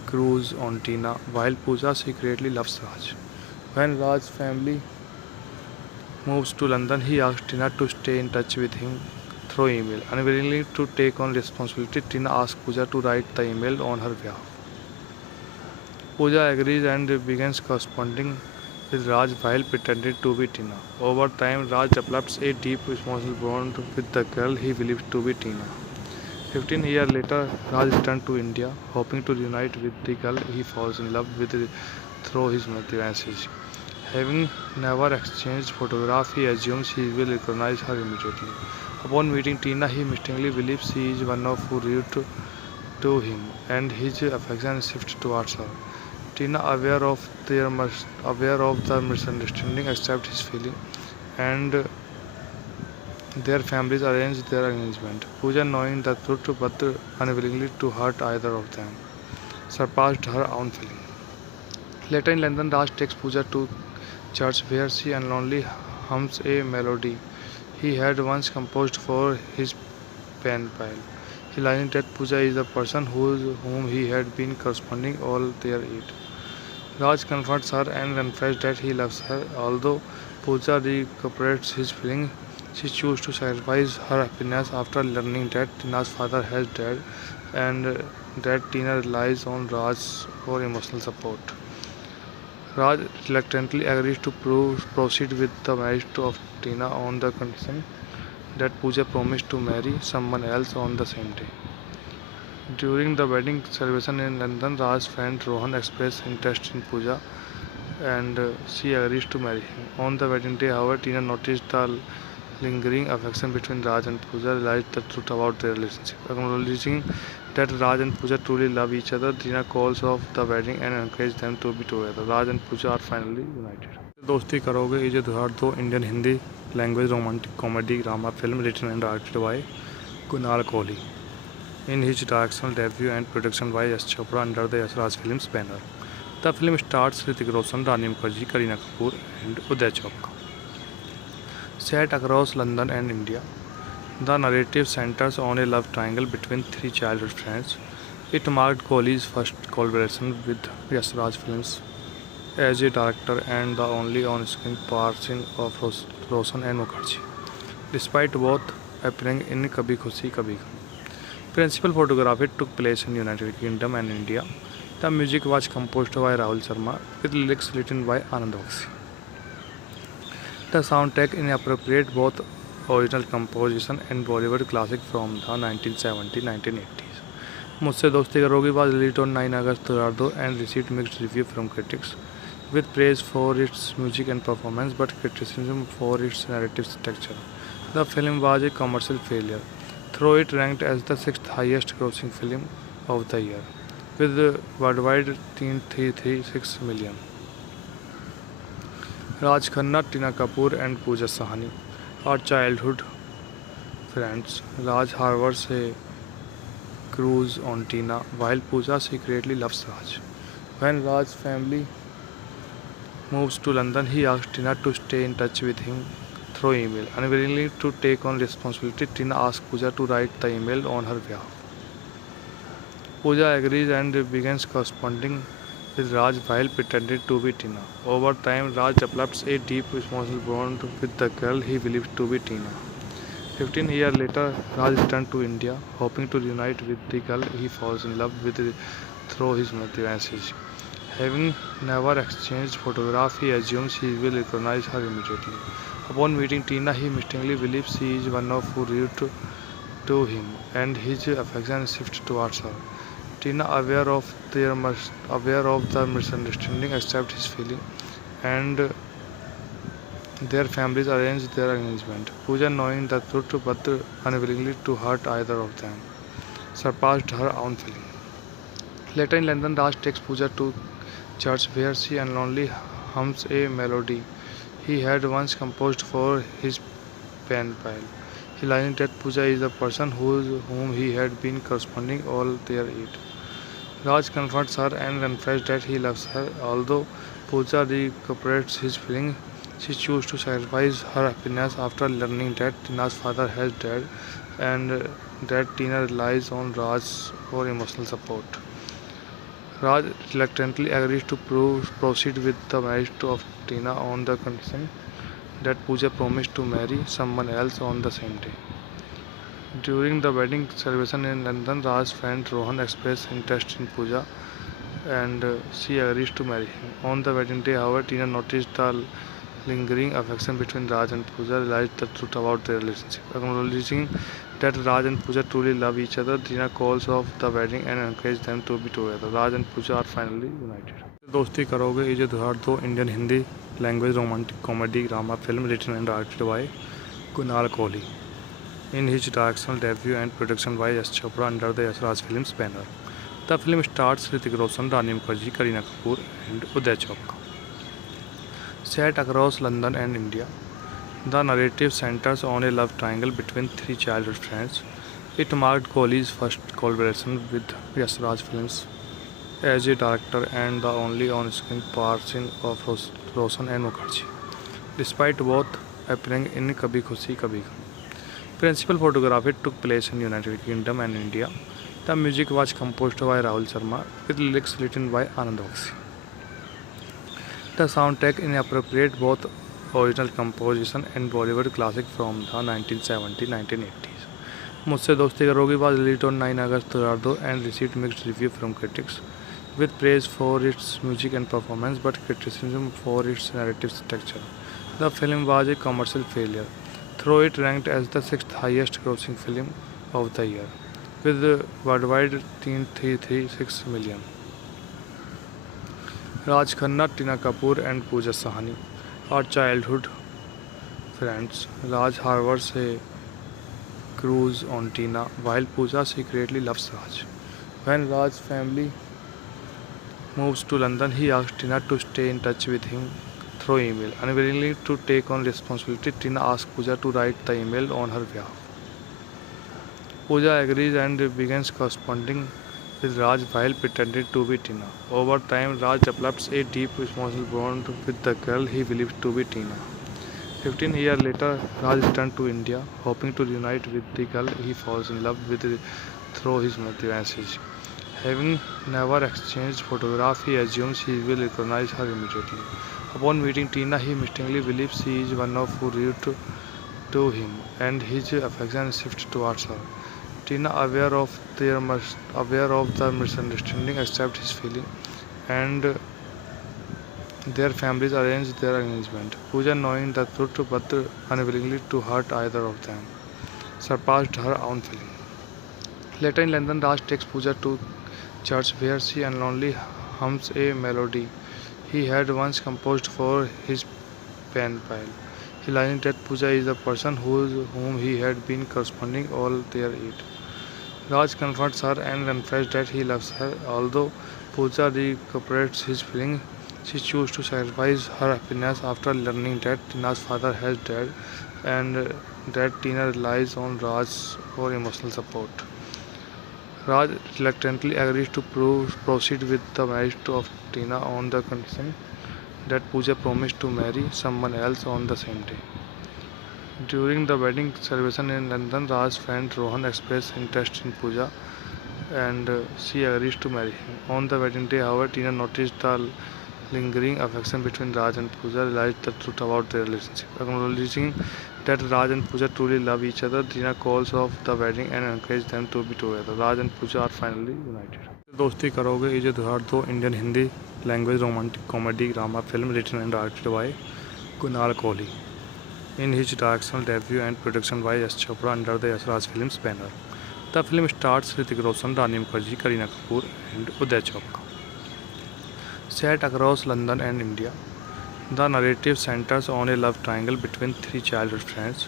cruise on Tina while Pooja secretly loves Raj. When Raj's family moves to London, he asks Tina to stay in touch with him through email. Unwilling to take on responsibility, Tina asks Pooja to write the email on her behalf. Pooja agrees and begins corresponding with Raj while pretending to be Tina. Over time, Raj develops a deep emotional bond with the girl he believes to be Tina. 15 years later, Raj returns to India, hoping to reunite with the girl he falls in love with through his message. Having never exchanged photographs, he assumes he will recognize her immediately. Upon meeting Tina, he mistakenly believes she is one of who rude to him, and his affection shifts towards her. Tina, aware of the misunderstanding, accepts his feeling, and their families arrange their engagement. Pooja, knowing the truth but unwillingly to hurt either of them, surpassed her own feeling. Later in London, Raj takes Pooja to church where she unknowingly hums a melody he had once composed for his pen pal, realizing that Pooja is the person whom he had been corresponding all their age. Raj confronts her and confesses that he loves her. Although Pooja recuperates his feelings, she chooses to sacrifice her happiness after learning that Tina's father has died and that Tina relies on Raj for emotional support. Raj reluctantly agrees to proceed with the marriage of Tina on the condition that Pooja promised to marry someone else on the same day. During the wedding celebration in London, Raj's friend Rohan expressed interest in Pooja and she agrees to marry him. On the wedding day, however, Tina noticed the lingering affection between Raj and Pooja, realized the truth about their relationship. Acknowledging that Raj and Pooja truly love each other, Tina calls off the wedding and encourages them to be together. Raj and Pooja are finally united. Dosti करोगे is a 2002 Indian Hindi language romantic comedy drama film written and directed by Kunal Kohli. In his directorial debut and production by Yash Chopra under the Yash Raj Films banner. The film stars Hrithik Roshan, Rani Mukherjee, Kareena Kapoor and Uday Chopra. Set across London and India, the narrative centers on a love triangle between three childhood friends. It marked Kohli's first collaboration with Yash Raj Films as a director and the only on-screen partnership of Roshan and Mukherjee. Despite both appearing in Kabhi Khushi Kabhi Gham. Principal photography took place in United Kingdom and India. The music was composed by Rahul Sharma with lyrics written by Anand Bakshi. The soundtrack incorporates both original composition and Bollywood classic from the 1970-1980s. मुझसे दोस्ती करोगी was released on 9 August 2002 and received mixed review from critics, with praise for its music and performance but criticism for its narrative structure. The film was a commercial failure, though it ranked as the sixth highest grossing film of the year, with worldwide 336 million. Raj Khanna, Tina Kapoor and Pooja Sahani are childhood friends. Raj harbors a cruise on Tina while Pooja secretly loves Raj. When Raj's family moves to London, he asks Tina to stay in touch with him through email. Unwilling to take on responsibility, Tina asks Pooja to write the email on her behalf. Pooja agrees and begins corresponding with Raj while pretending to be Tina. Over time, Raj develops a deep emotional bond with the girl he believes to be Tina. 15 years later, Raj returned to India, hoping to reunite with the girl he falls in love with through his message. Having never exchanged photographs, he assumes he will recognize her immediately. Upon meeting Tina, he mistakenly believes she is one of who wrote to him, and his affection shifts towards her. Tina, aware of the misunderstanding, accepts his feeling, and their families arrange their engagement. Pooja, knowing the truth but unwillingly to hurt either of them, surpassed her own feeling. Later in London, Raj takes Pooja to church where she unknowingly hums a melody he had once composed for his pen pal, realizing that Pooja is the person whom he had been corresponding all their age. Raj confronts her and confesses that he loves her. Although Pooja recuperates his feelings, she chooses to sacrifice her happiness after learning that Tina's father has died and that Tina relies on Raj for emotional support. Raj reluctantly agrees to proceed with the marriage of Tina on the condition that Pooja promised to marry someone else on the same day. During the wedding celebration in London, Raj's friend Rohan expressed interest in Pooja and she agrees to marry him. On the wedding day, however, Tina noticed the lingering affection between Raj and Pooja, realized the truth about their relationship. Acknowledging that Raj and Pooja truly love each other, Tina calls off the wedding and encourages them to be together. Raj and Pooja are finally united. Dosti Karoge is धुआर दो Indian Hindi language romantic comedy drama film written and directed by Kunal Kohli in his directorial debut and production by S. Chopra under the S. Raj Films banner. The film stars Hrithik Roshan, Rani Mukherjee, Kareena Kapoor and Uday Chopra. Set across London and India, the narrative centers on a love triangle between three childhood friends. It marked Kohli's first collaboration with S. Raj Films as a director and the only on-screen portion of Roshan and Mukherjee, despite both appearing in Kabhi Khushi Kabhi Gham. Principal photography took place in United Kingdom and India. The music was composed by Rahul Sharma with lyrics written by Anand Bakshi. The soundtrack incorporates both original composition and Bollywood classic from the 1970-1980s. मुझसे दोस्ती करोगी was released on 9 August 2002 and received mixed review from critics, with praise for its music and performance but criticism for its narrative structure. The film was a commercial failure, though it ranked as the sixth highest grossing film of the year, with worldwide $336 million. Raj Khanna, Tina Kapoor and Pooja Sahani are childhood friends. Raj harbors a crush on Tina, while Pooja secretly loves Raj. When Raj's family moves to London, he asks Tina to stay in touch with him through email. Unwilling to take on responsibility, Tina asks Pooja to write the email on her behalf. Pooja agrees and begins corresponding with Raj while pretending to be Tina. Over time, Raj develops a deep emotional bond with the girl he believes to be Tina. 15 years later, Raj returned to India, hoping to reunite with the girl he falls in love with through his message. Having never exchanged photographs, he assumes he will recognize her immediately. Upon meeting Tina, he mistakenly believes she is one of who wrote to him, and his affection shifts towards her. Tina, aware of the misunderstanding, accepts his feeling, and their families arrange their engagement. Pooja, knowing the truth but unwillingly to hurt either of them, surpassed her own feeling. Later in London, Raj takes Pooja to church where she unknowingly hums a melody he had once composed for his pen pal, realizing that Pooja is the person whom he had been corresponding all their age. Raj confronts her and confesses that he loves her. Although Pooja recuperates his feelings, she chooses to sacrifice her happiness after learning that Tina's father has died and that Tina relies on Raj for emotional support. Raj reluctantly agrees to proceed with the marriage of Tina on the condition that Pooja promised to marry someone else on the same day. During the wedding celebration in London, Raj's friend Rohan expressed interest in Pooja and she agrees to marry him. On the wedding day, however, Tina noticed the lingering affection between Raj and Pooja, realized the truth about their relationship. Acknowledging that Raj and Pooja truly love each other, Tina calls off the wedding and encourages them to be together. Raj and Pooja are finally united. Dosti Karoge is धुआर दो Indian Hindi language romantic comedy drama film written and directed by Kunal Kohli in his directorial debut and production by S. Chopra under the S. Raj Films banner. The film stars Hrithik Roshan, Rani Mukherjee, Kareena Kapoor and Uday Chopra. Set across London and India, the narrative centers on a love triangle between three childhood friends.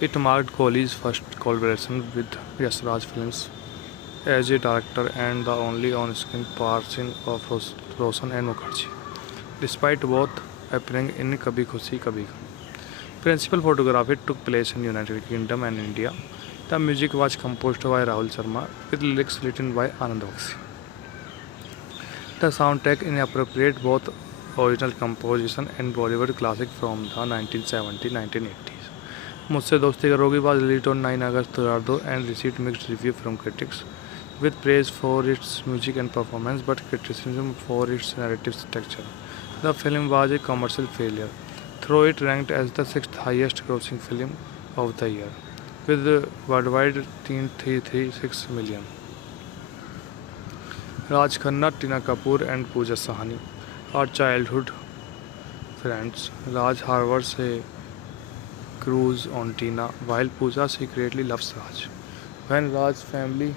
It marked Kohli's first collaboration with S. Raj Films as a director and the only on-screen partnership of Roshan and Mukherjee, despite both appearing in Kabhi Khushi Kabhi Gham. Principal photography took place in United Kingdom and India. The music was composed by Rahul Sharma with lyrics written by Anand Bakshi. The soundtrack incorporates both original composition and Bollywood classic from the 1970s-1980s. मुझसे दोस्ती करोगी was released on 9 August 2002 and received mixed review from critics, with praise for its music and performance but criticism for its narrative structure. The film was a commercial failure, though it ranked as the 6th highest grossing film of the year, with worldwide $336 million. Raj Khanna, Tina Kapoor and Pooja Sahani are childhood friends. Raj harbors a crush on Tina, while Pooja secretly loves Raj. When Raj's family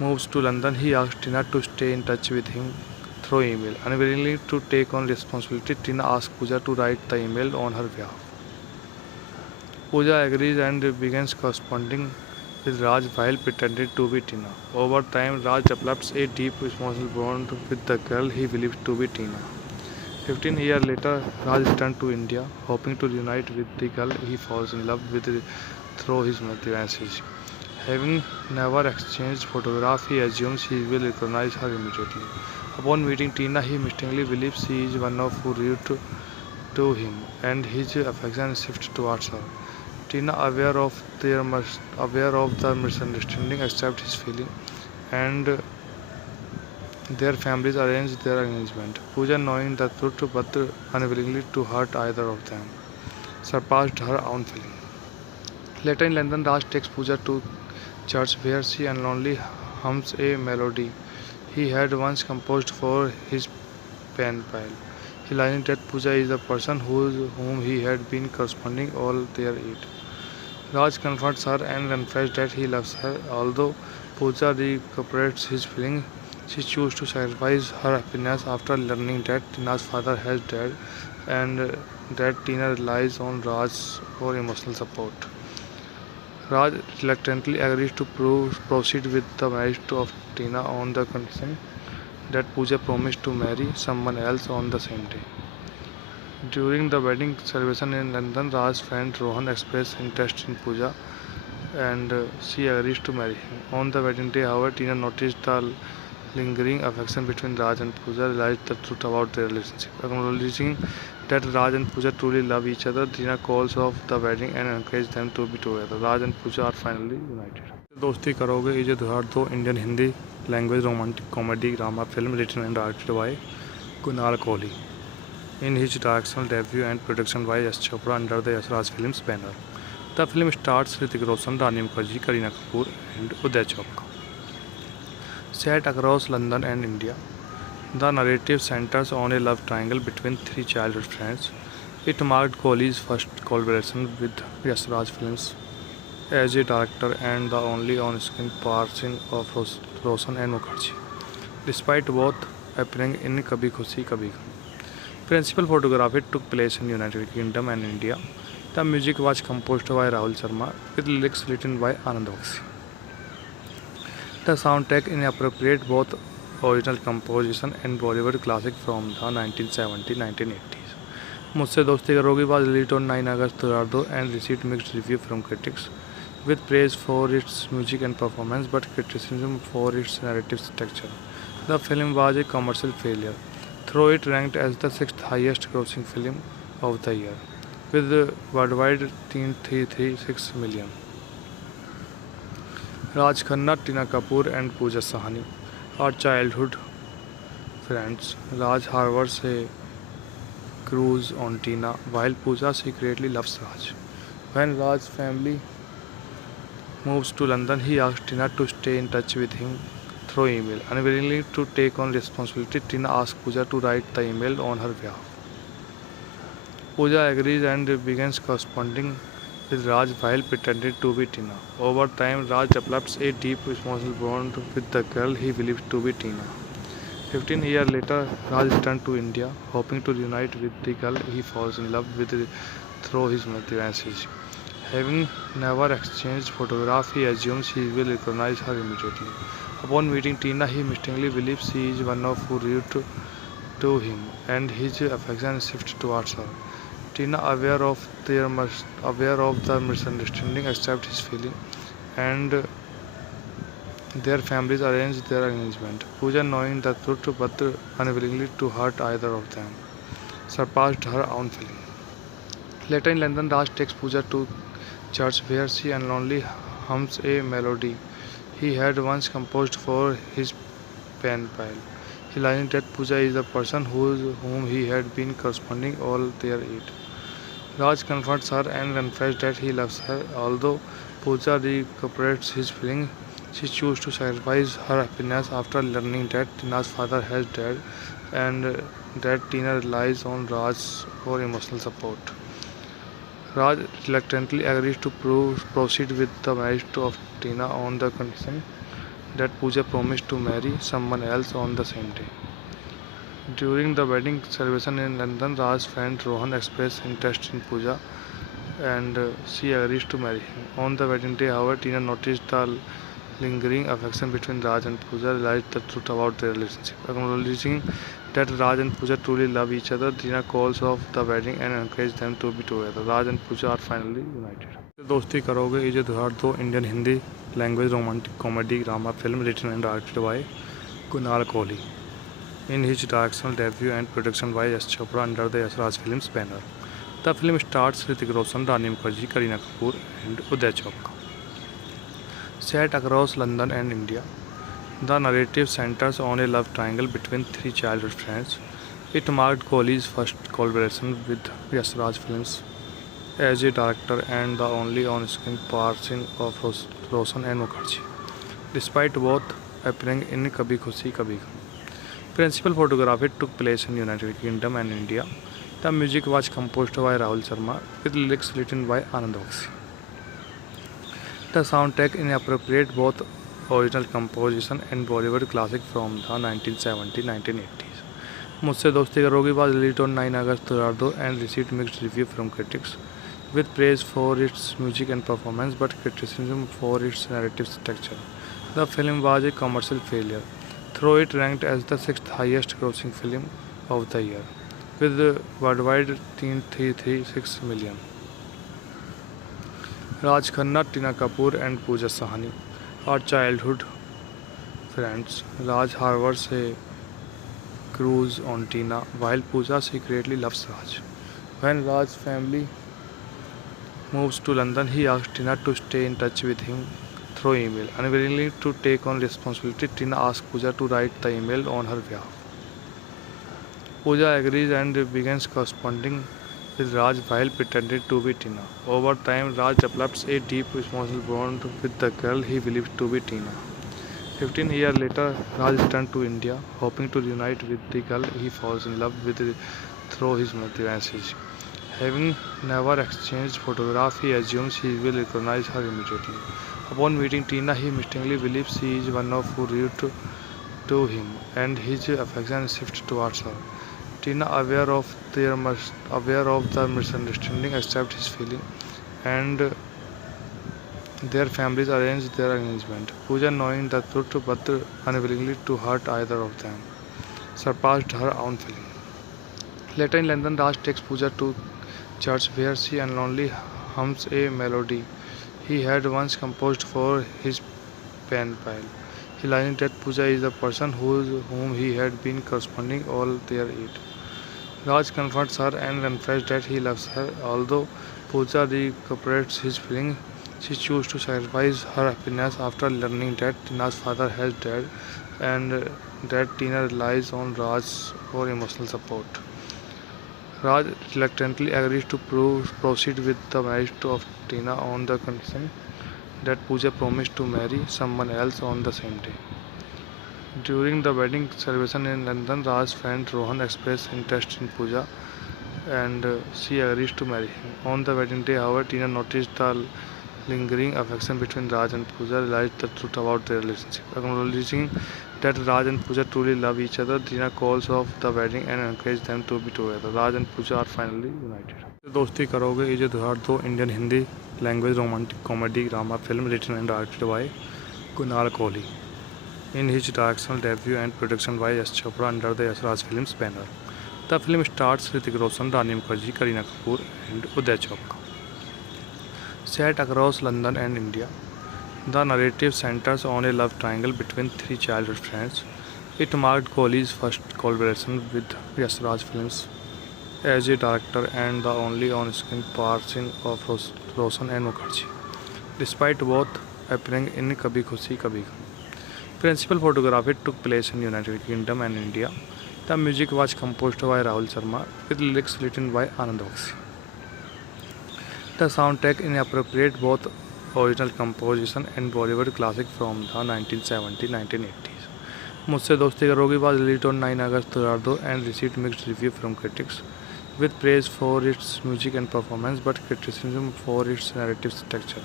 moves to London, he asks Tina to stay in touch with him through email. Unwilling to take on responsibility, Tina asks Pooja to write the email on her behalf. Pooja agrees and begins corresponding with Raj while pretending to be Tina. Over time, Raj develops a deep emotional bond with the girl he believes to be Tina. 15 years later, Raj returns to India, hoping to reunite with the girl he falls in love with through his message. Having never exchanged photographs, he assumes he will recognize her immediately. Upon meeting Tina, he mistakenly believes she is one of who rude to him, and his affection shifts towards her. Tina, aware of the misunderstanding, accepts his feeling, and their families arrange their arrangement. Pooja, knowing the truth but unwillingly to hurt either of them, surpassed her own feeling. Later in London, Raj takes Pooja to church where she unknowingly hums a melody he had once composed for his pen pal, realizing that Pooja is the person whom he had been corresponding all their age. Raj confronts her and confesses that he loves her. Although Pooja recuperates his feelings, she chooses to sacrifice her happiness after learning that Tina's father has died and that Tina relies on Raj for emotional support. Raj reluctantly agrees to proceed with the marriage of Tina on the condition that Pooja promised to marry someone else on the same day. During the wedding celebration in London, Raj's friend Rohan expressed interest in Pooja and she agrees to marry him. On the wedding day, however, Tina noticed the lingering affection between Raj and Pooja, realized the truth about their relationship. Acknowledging that Raj and Pooja truly love each other, Tina calls off the wedding and encourages them to be together. Raj and Pooja are finally united. Dosti Karoge is धुआर दो Indian Hindi language romantic comedy drama film written and directed by Kunal Kohli in his directorial debut and production by S. Chopra under the S. Raj Films banner. The film stars Hrithik Roshan, Rani Mukherjee, Kareena Kapoor and Uday Chopra. Set across London and India, the narrative centers on a love triangle between three childhood friends. It marked Kohli's first collaboration with S. Raj Films as a director and the only on-screen partnership of Roshan and Mukherjee, despite both appearing in Kabhi Khushi Kabhi Gham. Principal photography took place in United Kingdom and India. The music was composed by Rahul Sharma with lyrics written by Anand Bakshi. The soundtrack incorporates both original composition and Bollywood classic from the 1970s-1980s. मुझसे दोस्ती करोगी was released on 9 August 2002 and received mixed review from critics, with praise for its music and performance but criticism for its narrative structure. The film was a commercial failure, though it ranked as the 6th highest grossing film of the year, with worldwide $336 million. Raj Khanna, Tina Kapoor and Pooja Sahani are childhood Friends, Raj harbors a cruise on Tina while Pooja secretly loves Raj. When Raj's family moves to London, he asks Tina to stay in touch with him through email. Unwillingly to take on responsibility, Tina asks Pooja to write the email on her behalf. Pooja agrees and begins corresponding with Raj while pretending to be Tina. Over time, Raj develops a deep emotional bond with the girl he believes to be Tina. 15 years later, Raj returns to India, hoping to reunite with the girl he falls in love with through his message. Having never exchanged photographs, he assumes he will recognize her immediately. Upon meeting Tina, he mistakenly believes she is one of who rude to him, and his affection shifts towards her. Tina, aware of the misunderstanding, accepts his feeling, and their families arrange their engagement. Pooja, knowing the truth but unwillingly to hurt either of them, surpassed her own feeling. Later in London, Raj takes Pooja to church where she unknowingly hums a melody he had once composed for his pen pal, realizing that Pooja is the person whom he had been corresponding all their age. Raj confronts her and confesses that he loves her. Although Pooja recuperates his feelings, she chooses to sacrifice her happiness after learning that Tina's father has died and that Tina relies on Raj for emotional support. Raj reluctantly agrees to proceed with the marriage of Tina on the condition that Pooja promised to marry someone else on the same day. During the wedding celebration in London, Raj's friend Rohan expressed interest in Pooja and she agrees to marry him. On the wedding day, however, Tina noticed the lingering affection between Raj and Pooja, realized the truth about their relationship. Acknowledging that Raj and Pooja truly love each other, Tina calls off the wedding and encourages them to be together. Raj and Pooja are finally united. Dosti Karoge is धुआर दो Indian Hindi language romantic comedy drama film written and directed by Kunal Kohli in his directorial debut and production by S. Chopra under the S. Raj Films banner. The film stars Hrithik Roshan, Rani Mukherjee, Kareena Kapoor and Uday Chopra. Set across London and India, the narrative centers on a love triangle between three childhood friends. It marked Kohli's first collaboration with S. Raj Films as a director and the only on-screen partnership of Roshan and Mukherjee, despite both appearing in Kabhi Khushi Kabhi Gham. Principal photography took place in United Kingdom and India. The music was composed by Rahul Sharma with lyrics written by Anand Bakshi. The soundtrack incorporates both original composition and Bollywood classic from the 1970s-1980s. मुझसे दोस्ती करोगी was released on 9 August 2002 and received mixed review from critics, with praise for its music and performance but criticism for its narrative structure. The film was a commercial failure, though it ranked as the sixth highest grossing film of the year, with worldwide $336 million. Raj Khanna, Tina Kapoor and Pooja Sahani are childhood friends. Raj harbors a cruise on Tina while Pooja secretly loves Raj. When Raj's family moves to London, he asks Tina to stay in touch with him through email. Unwillingly to take on responsibility, Tina asks Pooja to write the email on her behalf. Pooja agrees and begins corresponding with Raj while pretending to be Tina. Over time, Raj develops a deep emotional bond with the girl he believes to be Tina. 15 years later, Raj returns to India, hoping to reunite with the girl he falls in love with through his message. Having never exchanged photographs, he assumes he will recognize her immediately. Upon meeting Tina, he mistakenly believes she is one of who rude to him, and his affection shifts towards her. Tina, aware of the misunderstanding, accepts his feeling, and their families arrange their engagement. Pooja, knowing the truth but unwillingly to hurt either of them, surpassed her own feeling. Later in London, Raj takes Pooja to church where she unknowingly hums a melody he had once composed for his pen pal, realizing that Pooja is the person whom he had been corresponding all their age. Raj confronts her and confesses that he loves her. Although Pooja recuperates his feelings, she chooses to sacrifice her happiness after learning that Tina's father has died and that Tina relies on Raj for emotional support. Raj reluctantly agrees to proceed with the marriage of Tina on the condition that Pooja promised to marry someone else on the same day. During the wedding celebration in London, Raj's friend Rohan expressed interest in Pooja and she agrees to marry him. On the wedding day, however, Tina noticed the lingering affection between Raj and Pooja, realized the truth about their relationship. Acknowledging that Raj and Pooja truly love each other, Tina calls off the wedding and encourages them to be together. Raj and Pooja are finally united. Dosti Karoge is दुहार दो Indian Hindi language romantic comedy drama film written and directed by Kunal Kohli in his directorial debut and production by S. Chopra under the S. Raj Films banner. The film stars Hrithik Roshan, Rani Mukherjee, Kareena Kapoor and Uday Chopra. Set across London and India, the narrative centers on a love triangle between three childhood friends. It marked Kohli's first collaboration with S. Raj Films as a director and the only on-screen partnership of Roshan and Mukherjee. Despite both appearing in Kabhi Khushi Kabhi Gham. Principal photography took place in United Kingdom and India. The music was composed by Rahul Sharma with lyrics written by Anand Bakshi. The soundtrack incorporates both original composition and Bollywood classic from the 1970s-1980s. मुझसे दोस्ती करोगी was released on 9 August 2002 and received mixed review from critics, with praise for its music and performance but criticism for its narrative structure.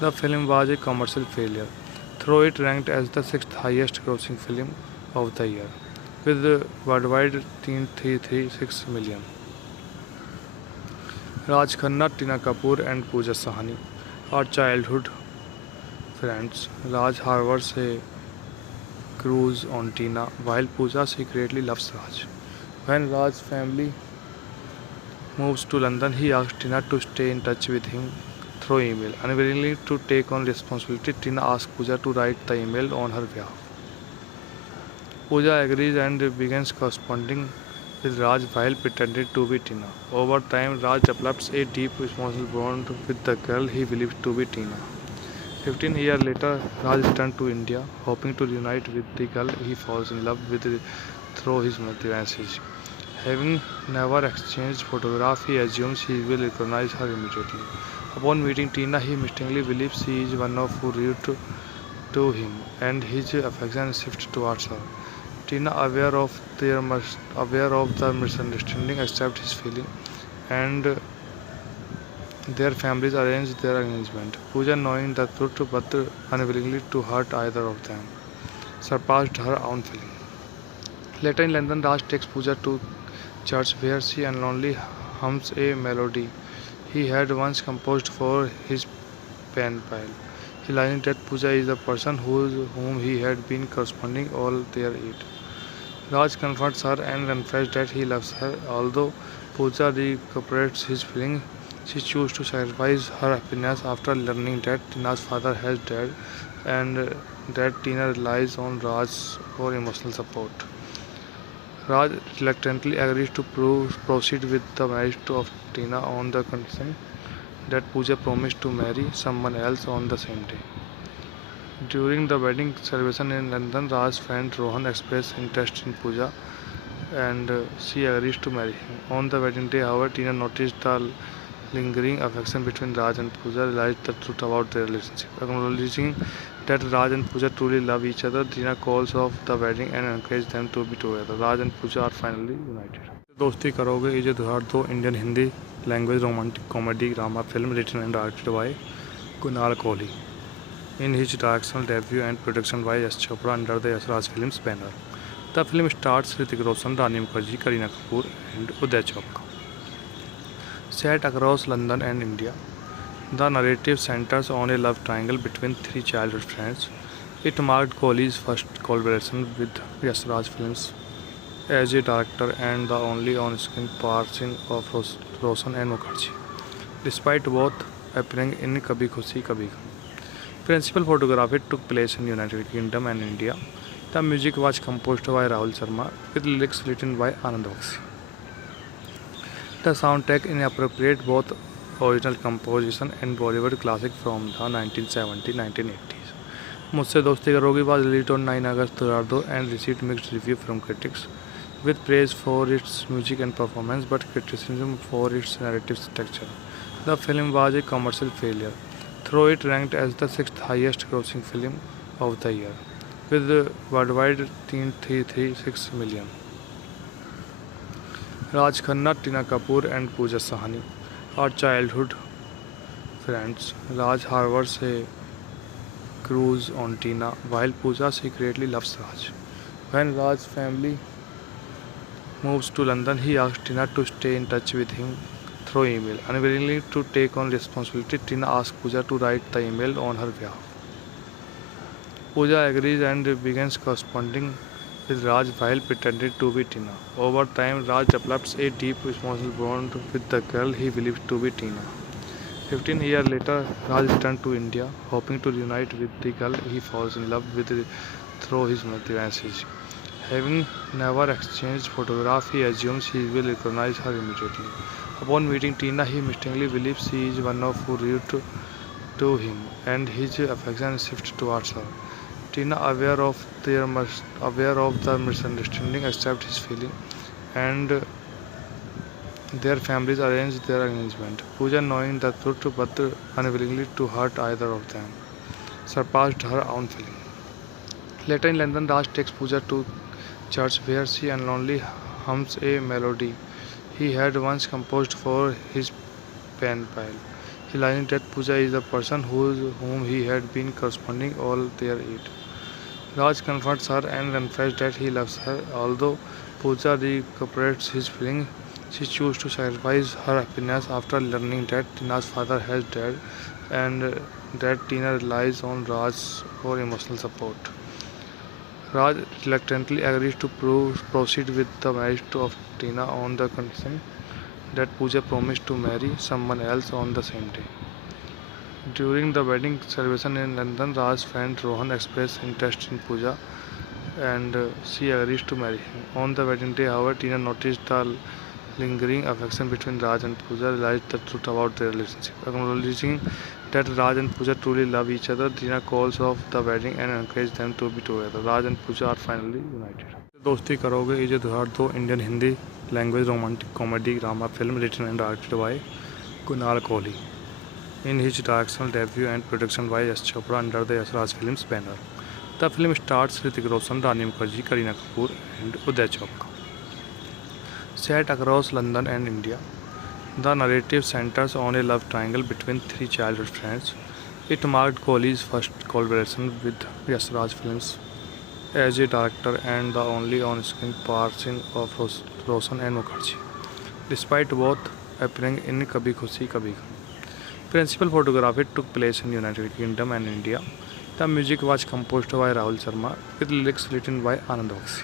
The film was a commercial failure, though it ranked as the 6th highest grossing film of the year, with worldwide $336 million. Raj Khanna, Tina Kapoor and Pooja Sahani are childhood friends. Raj harbors a crush on Tina, while Pooja secretly loves Raj. When Raj's family moves to London, he asks Tina to stay in touch with him through email. Unwilling to take on responsibility, Tina asks Pooja to write the email on her behalf. Pooja agrees and begins corresponding with Raj while pretending to be Tina. Over time, Raj develops a deep emotional bond with the girl he believes to be Tina. 15 years later, Raj returns to India, hoping to reunite with the girl he falls in love with through his message. Having never exchanged photographs, he assumes he will recognize her immediately. Upon meeting Tina, he mistakenly believes she is one of who rude to him, and his affection shifts towards her. Tina, aware of the misunderstanding, accepts his feeling, and their families arrange their engagement. Pooja, knowing the truth but unwillingly to hurt either of them, surpassed her own feeling. Later in London, Raj takes Pooja to church where she unknowingly hums a melody he had once composed for his pen pal, realizing that Pooja is the person whom he had been corresponding all their age. Raj confronts her and confesses that he loves her. Although Pooja recuperates his feelings, she chooses to sacrifice her happiness after learning that Tina's father has died and that Tina relies on Raj for emotional support. Raj reluctantly agrees to proceed with the marriage of Tina on the condition that Pooja promised to marry someone else on the same day. During the wedding celebration in London, Raj's friend Rohan expressed interest in Pooja and she agrees to marry him. On the wedding day, however, Tina noticed the lingering affection between Raj and Pooja, realized the truth about their relationship. Acknowledging that Raj and Pooja truly love each other, Tina calls off the wedding and encourages them to be together. Raj and Pooja are finally united. Dosti Karoge is दुहार दो Indian Hindi language romantic comedy drama film written and directed by Kunal Kohli in his directorial debut and production by S. Chopra under the S. Raj Films banner. The film stars Hrithik Roshan, Rani Mukherjee, Kareena Kapoor and Uday Chopra. Set across London and India, the narrative centers on a love triangle between three childhood friends. It marked Kohli's first collaboration with S. Raj Films as a director and the only on-screen partnership of Roshan and Mukherjee. Despite both appearing in Kabhi Khushi Kabhi Gham. Principal photography took place in United Kingdom and India. The music was composed by Rahul Sharma with lyrics written by Anand Bakshi. The soundtrack incorporates both original composition and Bollywood classic from the 1970s-1980s. मुझसे दोस्ती करोगी was released on 9 August 2002 and received mixed review from critics, with praise for its music and performance but criticism for its narrative structure. The film was a commercial failure, though it ranked as the sixth highest grossing film of the year, with worldwide 336 million. Raj Khanna, Tina Kapoor, and Pooja Sahani are childhood friends. Raj harbors a cruise on Tina, while Pooja secretly loves Raj. When Raj's family moves to London, he asks Tina to stay in touch with him through email. Unwilling to take on responsibility, Tina asks Pooja to write the email on her behalf. Pooja agrees and begins corresponding with Raj while pretending to be Tina. Over time, Raj develops a deep emotional bond with the girl he believes to be Tina. 15 years later, Raj returns to India, hoping to reunite with the girl he falls in love with through his message. Having never exchanged photographs, he assumes he will recognize her immediately. Upon meeting Tina, he mistakenly believes she is one of who rude to him, and his affection shifts towards her. Tina, aware of the misunderstanding, accepts his feeling, and their families arrange their engagement. Pooja, knowing the truth but unwillingly to hurt either of them, surpassed her own feeling. Later in London, Raj takes Pooja to church where she unknowingly hums a melody he had once composed for his pen pal, realizing that Pooja is the person whom he had been corresponding all their age. Raj comforts her and confesses that he loves her. Although Pooja recuperates his feelings, she chooses to sacrifice her happiness after learning that Tina's father has died and that Tina relies on Raj for emotional support. Raj reluctantly agrees to proceed with the marriage of Tina on the condition that Pooja promised to marry someone else on the same day. During the wedding celebration in London, Raj's friend Rohan expressed interest in Pooja and she agrees to marry him. On the wedding day, however, Tina noticed the lingering affection between Raj and Pooja, realized the truth about their relationship. Acknowledging that Raj and Pooja truly love each other, Tina calls off the wedding and encourages them to be together. Raj and Pooja are finally united. Dosti करोगे is a 2002 Indian Hindi language romantic comedy drama film written and directed by Kunal Kohli. In his directorial debut and production by S. Chopra under the Yash Raj Films banner. The film stars Hrithik Roshan, Rani Mukherjee, Kareena Kapoor and Uday Chopra. Set across London and India, the narrative centers on a love triangle between three childhood friends. It marked Kohli's first collaboration with Yash Raj Films as a director and the only on-screen passing of Roshan and Mukherjee, despite both appearing in Kabhi Khushi Kabhi Gham. Principal photography took place in United Kingdom and India. The music was composed by Rahul Sharma with lyrics written by Anand Bakshi.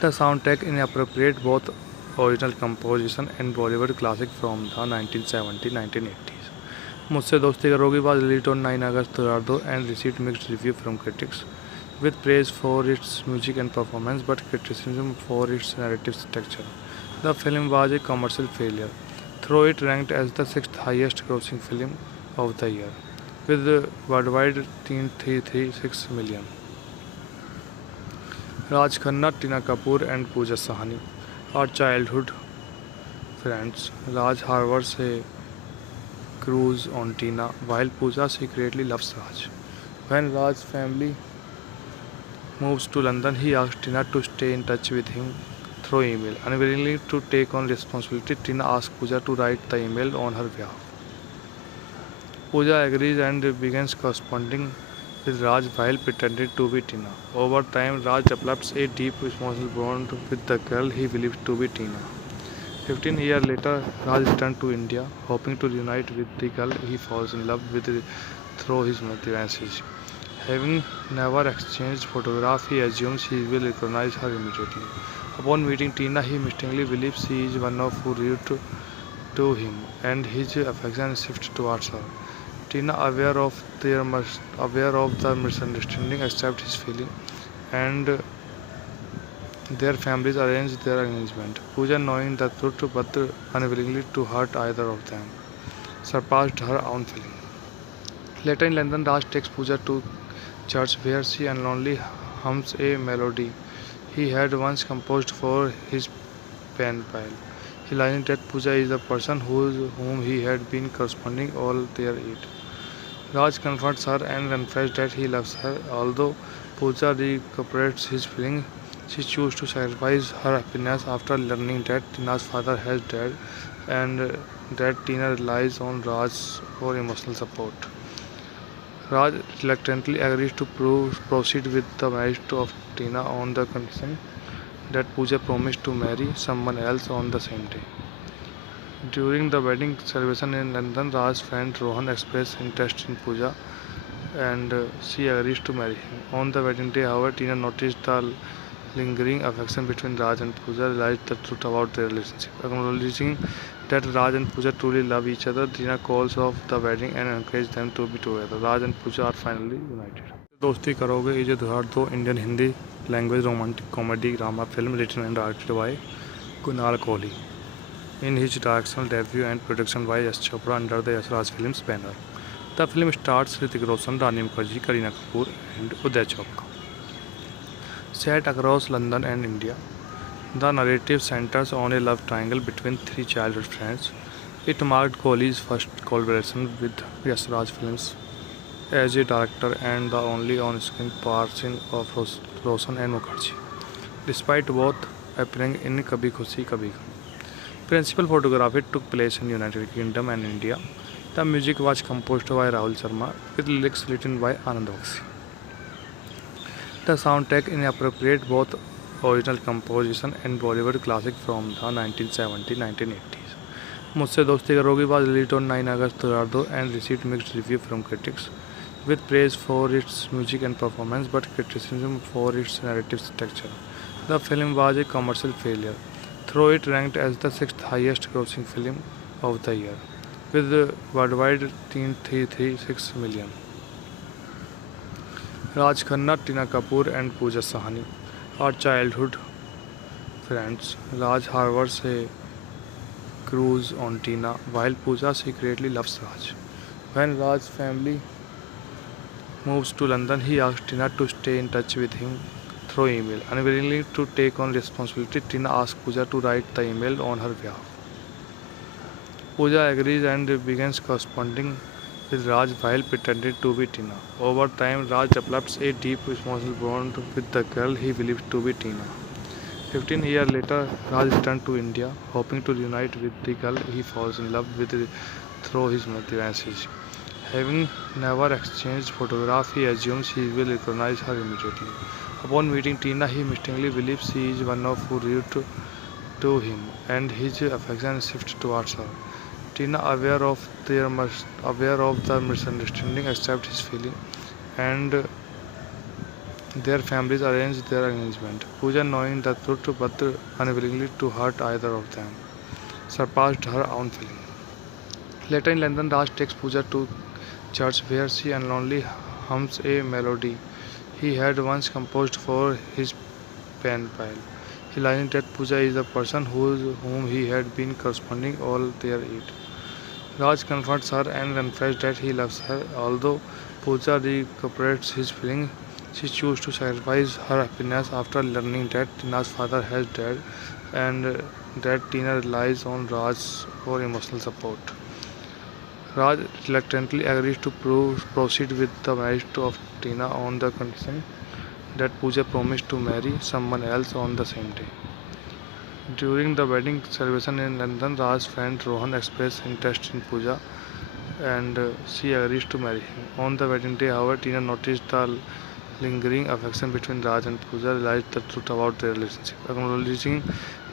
The soundtrack incorporates both original composition and Bollywood classic from the 1970s-1980s. मुझसे दोस्ती करोगी was released on 9 August 2002 and received mixed review from critics, with praise for its music and performance but criticism for its narrative structure. The film was a commercial failure, though it ranked as the sixth highest grossing film of the year, with worldwide 336 million. Raj Khanna, Tina Kapoor, and Pooja Sahani are childhood friends. Raj harbors a cruise on Tina, while Pooja secretly loves Raj. When Raj's family moves to London, he asks Tina to stay in touch with him through email. Unwilling to take on responsibility, Tina asks Pooja to write the email on her behalf. Pooja agrees and begins corresponding with Raj while pretending to be Tina. Over time, Raj develops a deep emotional bond with the girl he believes to be Tina. 15 years later, Raj returns to India, hoping to reunite with the girl he falls in love with through his message. Having never exchanged photographs, he assumes he will recognize her immediately. Upon meeting Tina, he mistakenly believes she is one of who rude to him, and his affection shifts towards her. Tina, aware of the misunderstanding, accepts his feeling, and their families arrange their engagement. Pooja, knowing the truth but unwillingly to hurt either of them, surpassed her own feeling. Later in London, Raj takes Pooja to church where she unknowingly hums a melody he had once composed for his pen pal. Realizing that Pooja is the person whom he had been corresponding all their age. Raj confronts her and confesses that he loves her. Although Pooja recuperates his feelings, she chooses to sacrifice her happiness after learning that Tina's father has died and that Tina relies on Raj for emotional support. Raj reluctantly agrees to proceed with the marriage of Tina on the condition that Pooja promised to marry someone else on the same day. During the wedding celebration in London, Raj's friend Rohan expressed interest in Pooja and she agrees to marry him. On the wedding day, however, Tina noticed the lingering affection between Raj and Pooja, realized the truth about their relationship. Acknowledging that Raj and Pooja truly love each other, Tina calls off the wedding and encourages them to be together. Raj and Pooja are finally united. Dosti करोगे ये जो 2002 Indian Hindi language romantic comedy drama film written and directed by Kunal Kohli in his directorial debut and production by S. Chopra under the S. Raj Films banner. The film stars Hrithik Roshan, Rani Mukherjee, Kareena Kapoor and Uday Chopra. Set across London and India, the narrative centers on a love triangle between three childhood friends. It marked Kohli's first collaboration with S. Raj Films as a director and the only on-screen partnership of Roshan and Mukherjee, despite both appearing in Kabhi Khushi Kabhi Gham. Principal photography took place in United Kingdom and India. The music was composed by Rahul Sharma with lyrics written by Anand Bakshi. The soundtrack incorporates both original composition and Bollywood classic from the 1970-1980s. मुझसे दोस्ती करोगी was released on 9 August 2002 and received mixed review from critics, with praise for its music and performance but criticism for its narrative structure. The film was a commercial failure, though it ranked as the sixth highest grossing film of the year, with worldwide $336 million. Raj Khanna, Tina Kapoor and Pooja Sahani are childhood friends. Raj harbors a crush on Tina, while Pooja secretly loves Raj. When Raj's family moves to London, he asks Tina to stay in touch with him through email. Unwilling to take on responsibility, Tina asks Pooja to write the email on her behalf. Pooja agrees and begins corresponding with Raj while pretending to be Tina. Over time, Raj develops a deep emotional bond with the girl he believes to be Tina. 15 years later, Raj returns to India, hoping to reunite with the girl he falls in love with through his message. Having never exchanged photographs, he assumes he will recognize her immediately. Upon meeting Tina, he mistakenly believes she is one of who rude to him, and his affection shifts towards her. Tina, aware of the misunderstanding, accepts his feeling, and their families arrange their engagement. Pooja, knowing the truth but unwillingly to hurt either of them, surpassed her own feeling. Later in London, Raj takes Pooja to church where she unknowingly hums a melody he had once composed for his pen pal. Realizing that Pooja is the person whom he had been corresponding all their age. Raj confronts her and confesses that he loves her. Although Pooja recuperates his feelings, she chooses to sacrifice her happiness after learning that Tina's father has died and that Tina relies on Raj for emotional support. Raj reluctantly agrees to proceed with the marriage of Tina on the condition that Pooja promised to marry someone else on the same day. During the wedding celebration in London, Raj's friend Rohan expressed interest in Pooja and she agrees to marry him. On the wedding day, however, Tina noticed the lingering affection between Raj and Pooja, realized the truth about their relationship. Acknowledging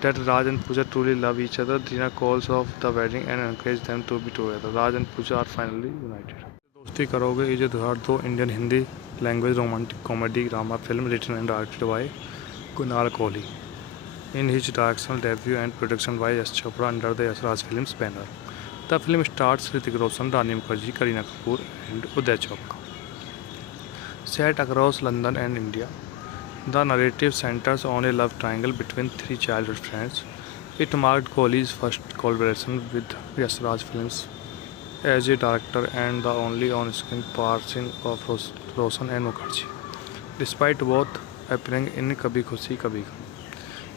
that Raj and Pooja truly love each other, Tina calls off the wedding and encourages them to be together. Raj and Pooja are finally united. Dosti करोगे ये जो 2002 Indian Hindi language romantic comedy drama film written and directed by Kunal Kohli in his directorial debut and production by S. Chopra under the S. Raj Films banner. The film stars Hrithik Roshan, Rani Mukherjee, Kareena Kapoor and Uday Chopra. Set across London and India, the narrative centers on a love triangle between three childhood friends. It marked Kohli's first collaboration with S. Raj Films as a director and the only on-screen person of Roshan and Mukherjee, despite both appearing in Kabhi Khushi Kabhi Gham.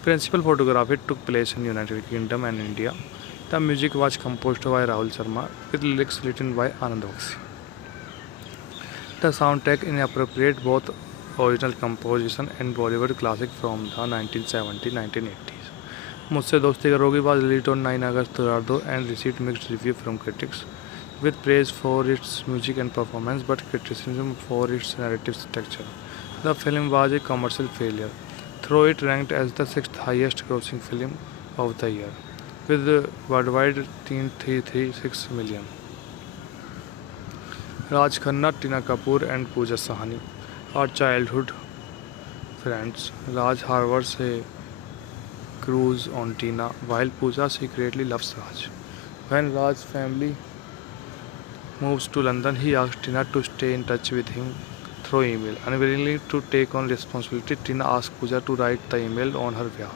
Principal photography took place in United Kingdom and India. The music was composed by Rahul Sharma with lyrics written by Anand Bakshi. The soundtrack incorporates both original composition and Bollywood classic from the 1970s-1980s. मुझसे दोस्ती करोगी was released on 9 August 2002 and received mixed review from critics, with praise for its music and performance but criticism for its narrative structure. The film was a commercial failure, though it ranked as the sixth highest grossing film of the year, with worldwide 336 million. Raj Khanna, Tina Kapoor, and Pooja Sahani are childhood friends. Raj harbors a crush on Tina, while Pooja secretly loves Raj. When Raj's family moves to London, he asks Tina to stay in touch with him through email. Unwillingly to take on responsibility, Tina asks Pooja to write the email on her behalf.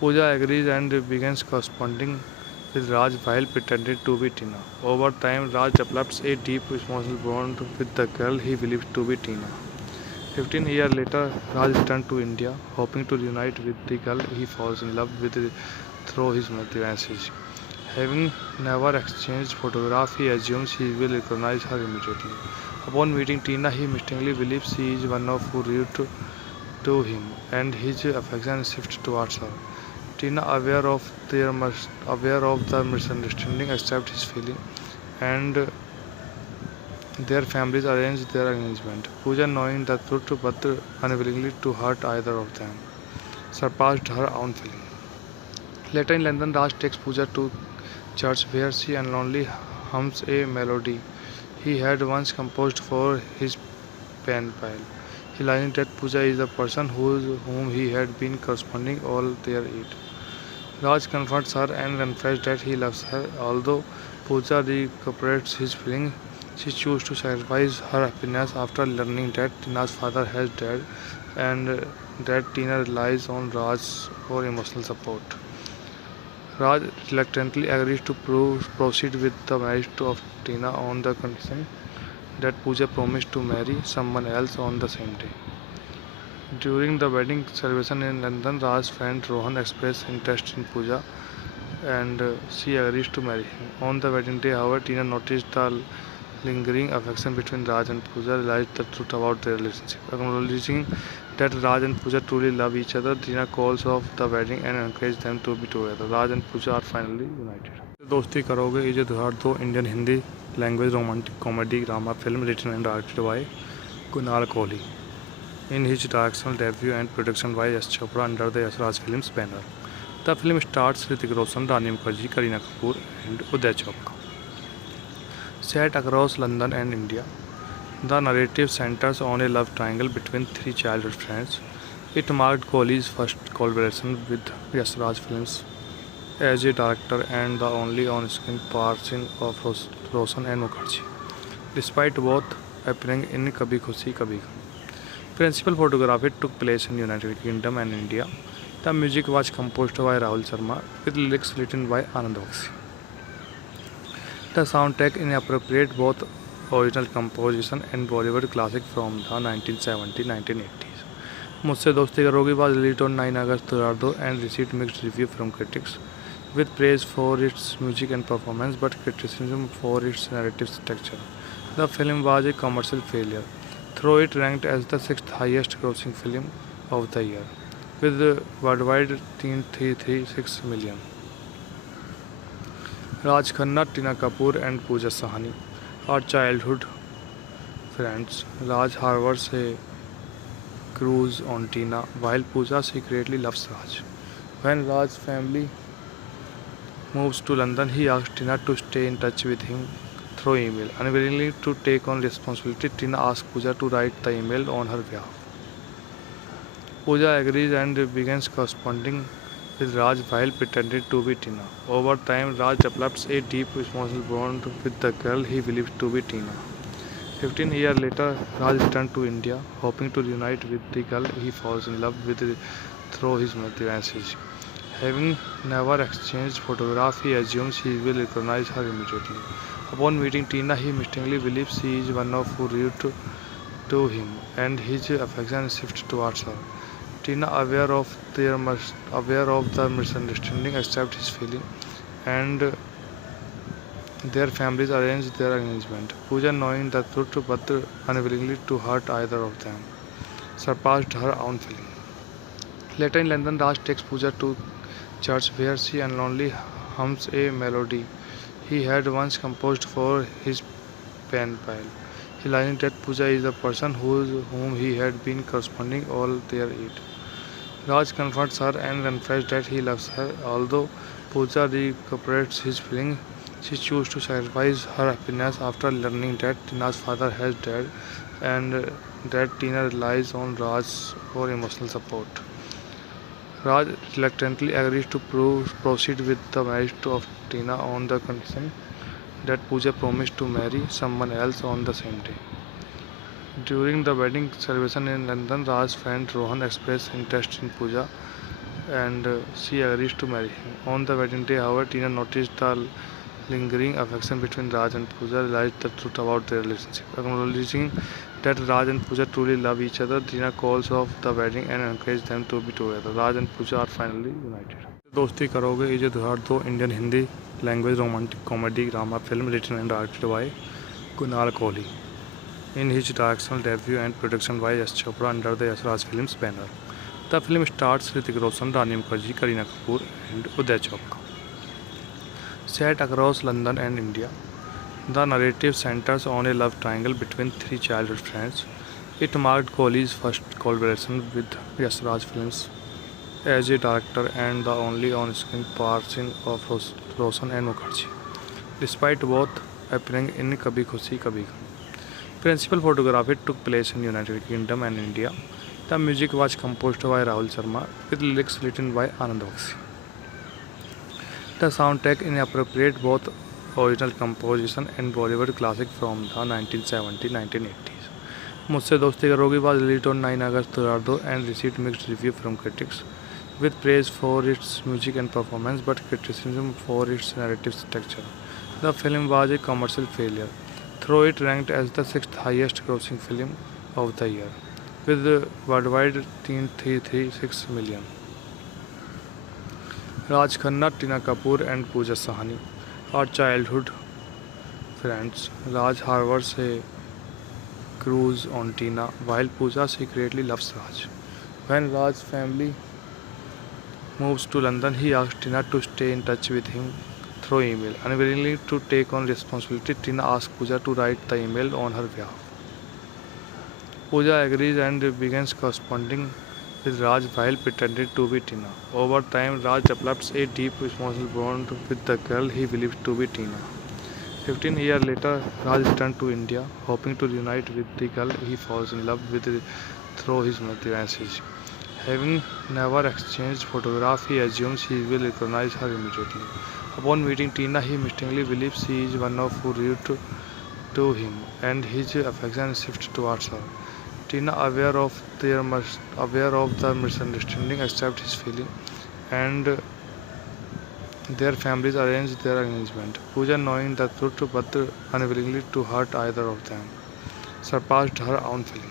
Pooja agrees and begins corresponding with Raj while pretending to be Tina. Over time, Raj develops a deep emotional bond with the girl he believes to be Tina. 15 years later, Raj returns to India, hoping to reunite with the girl he falls in love with through his message. Having never exchanged photographs, he assumes he will recognize her immediately. Upon meeting Tina, he mistakenly believes she is one of who rude to him, and his affection shifts towards her. Tina, aware of the misunderstanding, accepts his feeling, and their families arrange their engagement. Pooja, knowing the truth but unwillingly to hurt either of them, surpassed her own feeling. Later in London, Raj takes Pooja to church where she unknowingly hums a melody he had once composed for his pen pal, realizing that Pooja is the person whom he had been corresponding all their age. Raj confronts her and confesses that he loves her. Although Pooja recuperates his feelings, she chooses to sacrifice her happiness after learning that Tina's father has died and that Tina relies on Raj for emotional support. Raj reluctantly agrees to proceed with the marriage of Tina on the condition that Pooja promised to marry someone else on the same day. During the wedding celebration in London, Raj's friend Rohan expressed interest in Pooja and she agrees to marry him. On the wedding day, however, Tina noticed the lingering affection between Raj and Pooja, realized the truth about their relationship. Acknowledging that Raj and Pooja truly love each other, Tina calls off the wedding and encourages them to be together. Raj and Pooja are finally united. Dosti Karoge is 2002 Indian Hindi language romantic comedy drama film written and directed by Kunal Kohli in his directorial debut and production by S. Chopra under the S. Raj Films banner. The film stars Hrithik Roshan, Rani Mukherjee, Kareena Kapoor and Uday Chopra. Set across London and India, the narrative centers on a love triangle between three childhood friends. It marked Kohli's first collaboration with S. Raj Films as a director and the only on-screen person of Roshan and Mukherjee, despite both appearing in Kabhi Khushi Kabhi Gham. Principal photography took place in United Kingdom and India. The music was composed by Rahul Sharma with lyrics written by Anand Bakshi. The soundtrack incorporates both original composition and Bollywood classic from the 1970s-1980s. मुझसे दोस्ती करोगी was released on 9 August 2002 and received mixed review from critics, with praise for its music and performance but criticism for its narrative structure. The film was a commercial failure, though it ranked as the sixth highest grossing film of the year, with worldwide 336 million. Raj Khanna, Tina Kapoor, and Pooja Sahani are childhood friends. Raj harbors a crush on Tina, while Pooja secretly loves Raj. When Raj's family moves to London, he asks Tina to stay in touch with him through email. Unwillingly to take on responsibility, Tina asks Pooja to write the email on her behalf. Pooja agrees and begins corresponding with Raj while pretending to be Tina. Over time, Raj develops a deep emotional bond with the girl he believes to be Tina. 15 years later, Raj returns to India, hoping to reunite with the girl he falls in love with through his message. Having never exchanged photographs, he assumes he will recognize her immediately. Upon meeting Tina, he mistakenly believes she is one of who rude to him, and his affection shifts towards her. Tina, aware of the misunderstanding, accepts his feeling, and their families arrange their engagement. Pooja, knowing the truth but unwillingly to hurt either of them, surpassed her own feeling. Later in London, Raj takes Pooja to church where she unknowingly hums a melody he had once composed for his pen pal, realizing that Pooja is the person whom he had been corresponding all their age. Raj confronts her and confesses that he loves her. Although Pooja recuperates his feelings, she chooses to sacrifice her happiness after learning that Tina's father has died and that Tina relies on Raj for emotional support. Raj reluctantly agrees to proceed with the marriage of Tina on the condition that Pooja promised to marry someone else on the same day. During the wedding celebration in London, Raj's friend Rohan expressed interest in Pooja and she agrees to marry him. On the wedding day, however, Tina noticed the lingering affection between Raj and Pooja, realized the truth about their relationship. Acknowledging that Raj and Pooja truly love each other, Tina calls off the wedding and encourages them to be together. Raj and Pooja are finally united. Dosti Karoge is 2002 Indian Hindi language romantic comedy drama film written and directed by Kunal Kohli in his directorial debut and production by S. Chopra under the S. Raj Films banner. The film stars Hrithik Roshan, Rani Mukherjee, Kareena Kapoor and Uday Chopra. Set across London and India, the narrative centers on a love triangle between three childhood friends. It marked Kohli's first collaboration with S. Raj Films as a director and the only on-screen passing of Roshan and Mukherjee, despite both appearing in Kabhi Khushi Kabhi Gham. Principal photography took place in United Kingdom and India. The music was composed by Rahul Sharma with lyrics written by Anand Bakshi. The soundtrack incorporates both original composition and Bollywood classic from the 1970s-1980s. मुझसे दोस्ती करोगी was released on 9 August 2002 and received mixed review from critics, with praise for its music and performance but criticism for its narrative structure. The film was a commercial failure, though it ranked as the 6th highest grossing film of the year, with worldwide $336 million. Raj Khanna, Tina Kapoor and Pooja Sahani are childhood friends. Raj harbors a crush on Tina, while Pooja secretly loves Raj. When Raj's family moves to London, he asks Tina to stay in touch with him through email. Unwilling to take on responsibility, Tina asks Pooja to write the email on her behalf. Pooja agrees and begins corresponding with Raj while pretending to be Tina. Over time, Raj develops a deep emotional bond with the girl he believes to be Tina. 15 years later, Raj returns to India, hoping to reunite with the girl he falls in love with through his message. Having never exchanged photographs, he assumes he will recognize her immediately. Upon meeting Tina, he mistakenly believes she is one of who rude to him, and his affection shifts towards her. Tina, aware of the misunderstanding, accepts his feeling, and their families arrange their engagement. Pooja, knowing the truth but unwillingly to hurt either of them, surpassed her own feeling.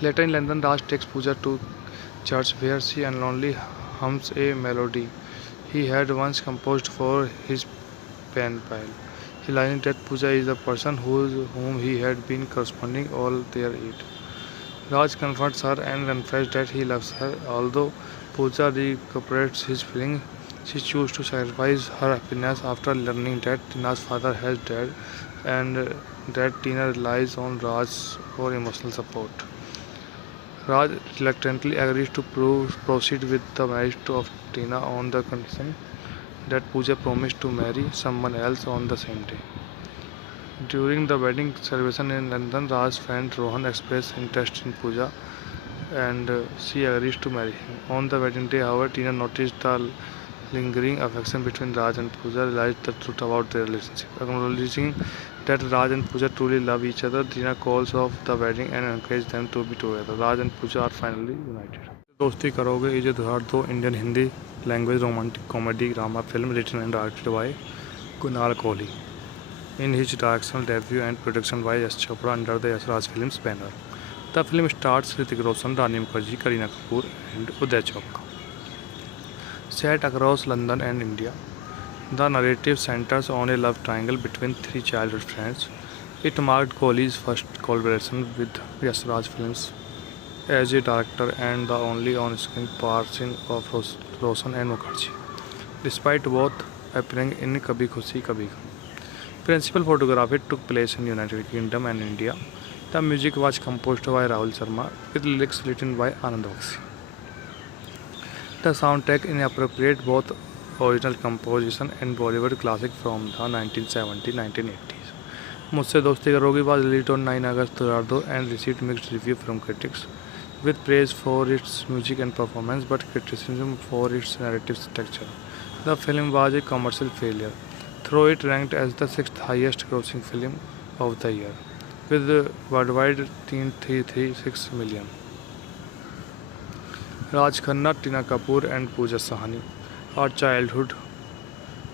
Later in London, Raj takes Pooja to church where she unknowingly hums a melody he had once composed for his pen pal, realizing that Pooja is the person whom he had been corresponding all their age. Raj confronts her and confesses that he loves her. Although Pooja recuperates his feelings, she chooses to sacrifice her happiness after learning that Tina's father has died and that Tina relies on Raj for emotional support. Raj reluctantly agrees to proceed with the marriage of Tina on the condition that Pooja promised to marry someone else on the same day. During the wedding celebration in London, Raj's friend Rohan expressed interest in Pooja and she agrees to marry him. On the wedding day, however, Tina noticed the lingering affection between Raj and Pooja, realized the truth about their relationship. Acknowledging that Raj and Pooja truly love each other, Tina calls off the wedding and encourages them to be together. Raj and Pooja are finally united. Dosti Karoge is 2002 Indian Hindi language romantic comedy drama film written and directed by Kunal Kohli. In his directorial debut and production by S. Chopra under the S. Raj Films banner. The film stars Hrithik Roshan, Rani Mukherjee, Kareena Kapoor, and Uday Chopra. Set across London and India, the narrative centers on a love triangle between three childhood friends. It marked Kohli's first collaboration with S. Raj Films as a director and the only on-screen partnership of Roshan and Mukherjee, despite both appearing in Kabhi Khushi Kabhi Gham. Principal photography took place in United Kingdom and India. The music was composed by Rahul Sharma with lyrics written by Anand Bakshi. The soundtrack incorporates both original composition and Bollywood classic from the 1970-1980s. मुझसे दोस्ती करोगी was released on 9 August 2002 and received mixed review from critics, with praise for its music and performance but criticism for its narrative structure. The film was a commercial failure, though it ranked as the sixth highest grossing film of the year, with worldwide $336 million. Raj Khanna, Tina Kapoor, and Pooja Sahani are childhood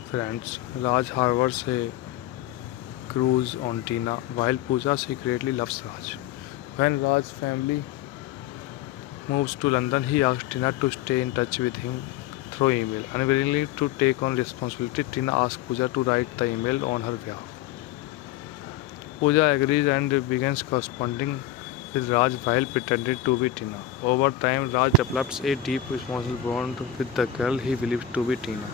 friends. Raj harbors a crush on Tina, while Pooja secretly loves Raj. When Raj's family moves to London, he asks Tina to stay in touch with him through email. Unwilling to take on responsibility, Tina asks Pooja to write the email on her behalf. Pooja agrees and begins corresponding with Raj while pretending to be Tina. Over time, Raj develops a deep emotional bond with the girl he believes to be Tina.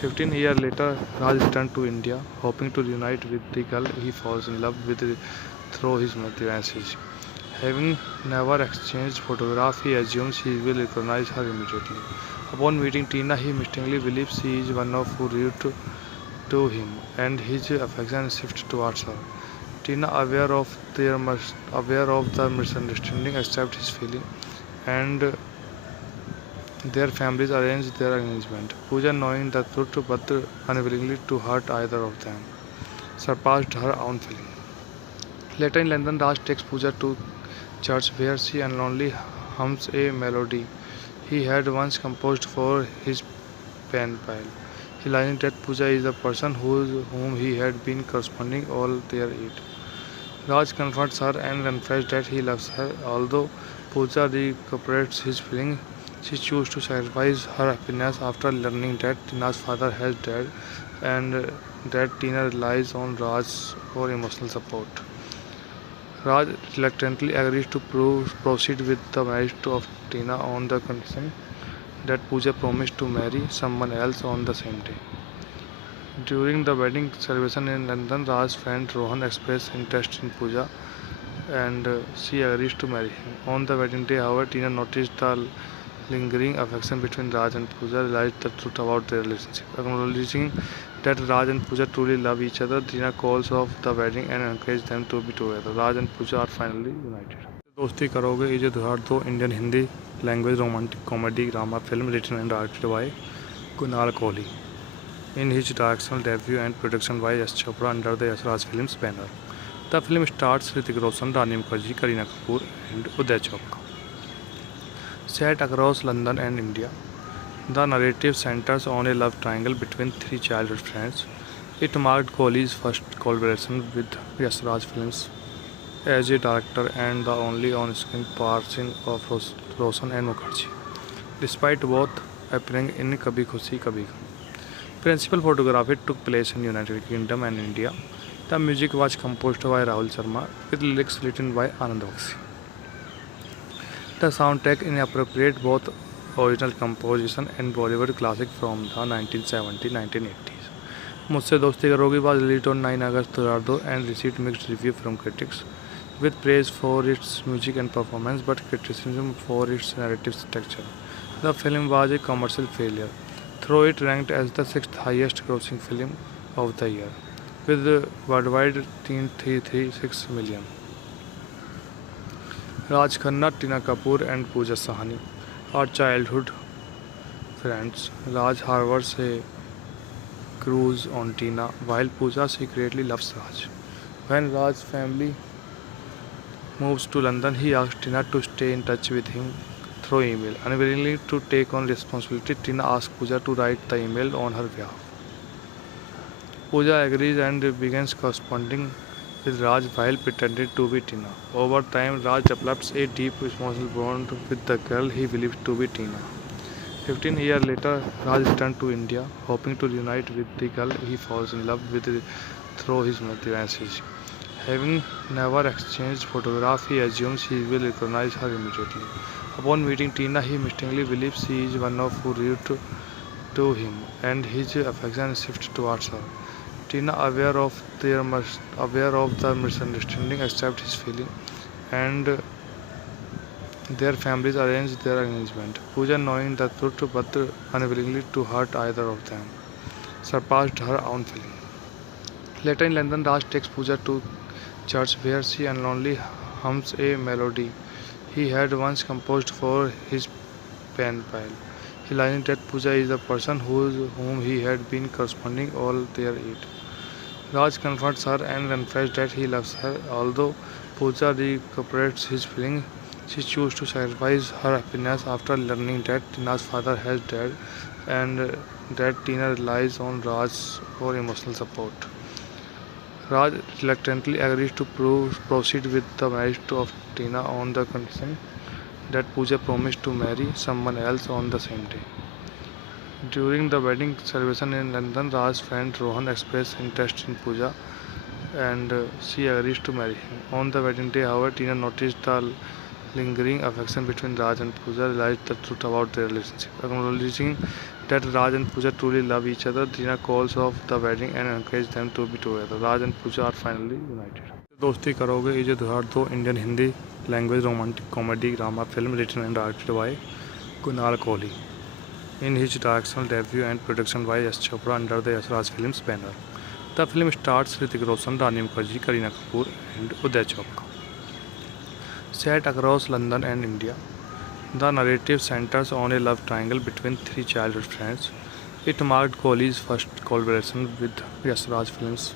15 years later, Raj returns to India, hoping to reunite with the girl he falls in love with through his message. Having never exchanged photographs, he assumes he will recognize her immediately. Upon meeting Tina, he mistakenly believes she is one of who rude to him, and his affection shifts towards her. Tina, aware of the misunderstanding, accepts his feeling, and their families arrange their engagement. Pooja, knowing the truth but unwillingly to hurt either of them, surpassed her own feeling. Later in London, Raj takes Pooja to church where she unknowingly hums a melody he had once composed for his pen pal, realizing that Pooja is the person whom he had been corresponding all their age. Raj confronts her and confesses that he loves her. Although Pooja recuperates his feelings, she chooses to sacrifice her happiness after learning that Tina's father has died and that Tina relies on Raj for emotional support. Raj reluctantly agrees to proceed with the marriage of Tina on the condition that Pooja promised to marry someone else on the same day. During the wedding celebration in London, Raj's friend Rohan expressed interest in Pooja and she agrees to marry him. On the wedding day, however, Tina noticed the lingering affection between Raj and Pooja, realized the truth about their relationship. Acknowledging that Raj and Pooja truly love each other, Tina calls off the wedding and encourages them to be together. Raj and Pooja are finally united. Dosti करोगे is a 2002 Indian Hindi language romantic comedy drama film written and directed by Kunal Kohli. In his directorial debut and production by S. Chopra under the S. Raj Films banner. The film stars Hrithik Roshan, Rani Mukherjee, Kareena Kapoor, and Uday Chopra. Set across London and India, the narrative centers on a love triangle between three childhood friends. It marked Kohli's first collaboration with S. Raj Films as a director and the only on-screen partnership of Roshan and Mukherjee, despite both appearing in Kabhi Khushi Kabhi Gham. Principal photography took place in United Kingdom and India. The music was composed by Rahul Sharma with lyrics written by Anand Bakshi. The soundtrack incorporates both original composition and Bollywood classic from the 1970-1980s. मुझसे दोस्ती करोगी was released on 9 August 2002 and received mixed review from critics, with praise for its music and performance but criticism for its narrative structure. The film was a commercial failure, though it ranked as the sixth highest grossing film of the year, with worldwide $336 million. Raj Khanna, Tina Kapoor, and Pooja Sahani are childhood friends. Raj harbors a crush on Tina, while Pooja secretly loves Raj. When Raj's family moves to London, he asks Tina to stay in touch with him through email. Unwillingly to take on responsibility, Tina asks Pooja to write the email on her behalf. Pooja agrees and begins corresponding with Raj while pretending to be Tina. Over time, Raj develops a deep emotional bond with the girl he believes to be Tina. 15 years later, Raj returns to India, hoping to reunite with the girl he falls in love with through his message. Having never exchanged photographs, he assumes he will recognize her immediately. Upon meeting Tina, he mistakenly believes she is one of who rude to him, and his affection shifts towards her. Tina, aware of the misunderstanding, accepts his feeling, and their families arrange their engagement. Pooja, knowing the truth but unwillingly to hurt either of them, surpassed her own feeling. Later in London, Raj takes Pooja to church where she unknowingly hums a melody he had once composed for his pen pal. Realizing that Pooja is the person whom he had been corresponding all their age. Raj comforts her and confesses that he loves her. Although Pooja recuperates his feelings, she chooses to sacrifice her happiness after learning that Tina's father has died and that Tina relies on Raj for emotional support. Raj reluctantly agrees to proceed with the marriage of Tina on the condition that Pooja promised to marry someone else on the same day. During the wedding celebration in London, Raj's friend Rohan expressed interest in Pooja and she agrees to marry him. On the wedding day, however, Tina noticed the lingering affection between Raj and Pooja, realized the truth about their relationship. Acknowledging that Raj and Pooja truly love each other, Tina calls off the wedding and encourages them to be together. Raj and Pooja are finally united. Dosti करोगे ये जो 2002 Indian Hindi language romantic comedy drama film written and directed by Kunal Kohli in his directorial debut and production by S. Chopra under the S. Raj Films banner. The film stars Hrithik Roshan, Rani Mukherjee, Kareena Kapoor and Uday Chopra. Set across London and India, the narrative centers on a love triangle between three childhood friends. It marked Kohli's first collaboration with S. Raj Films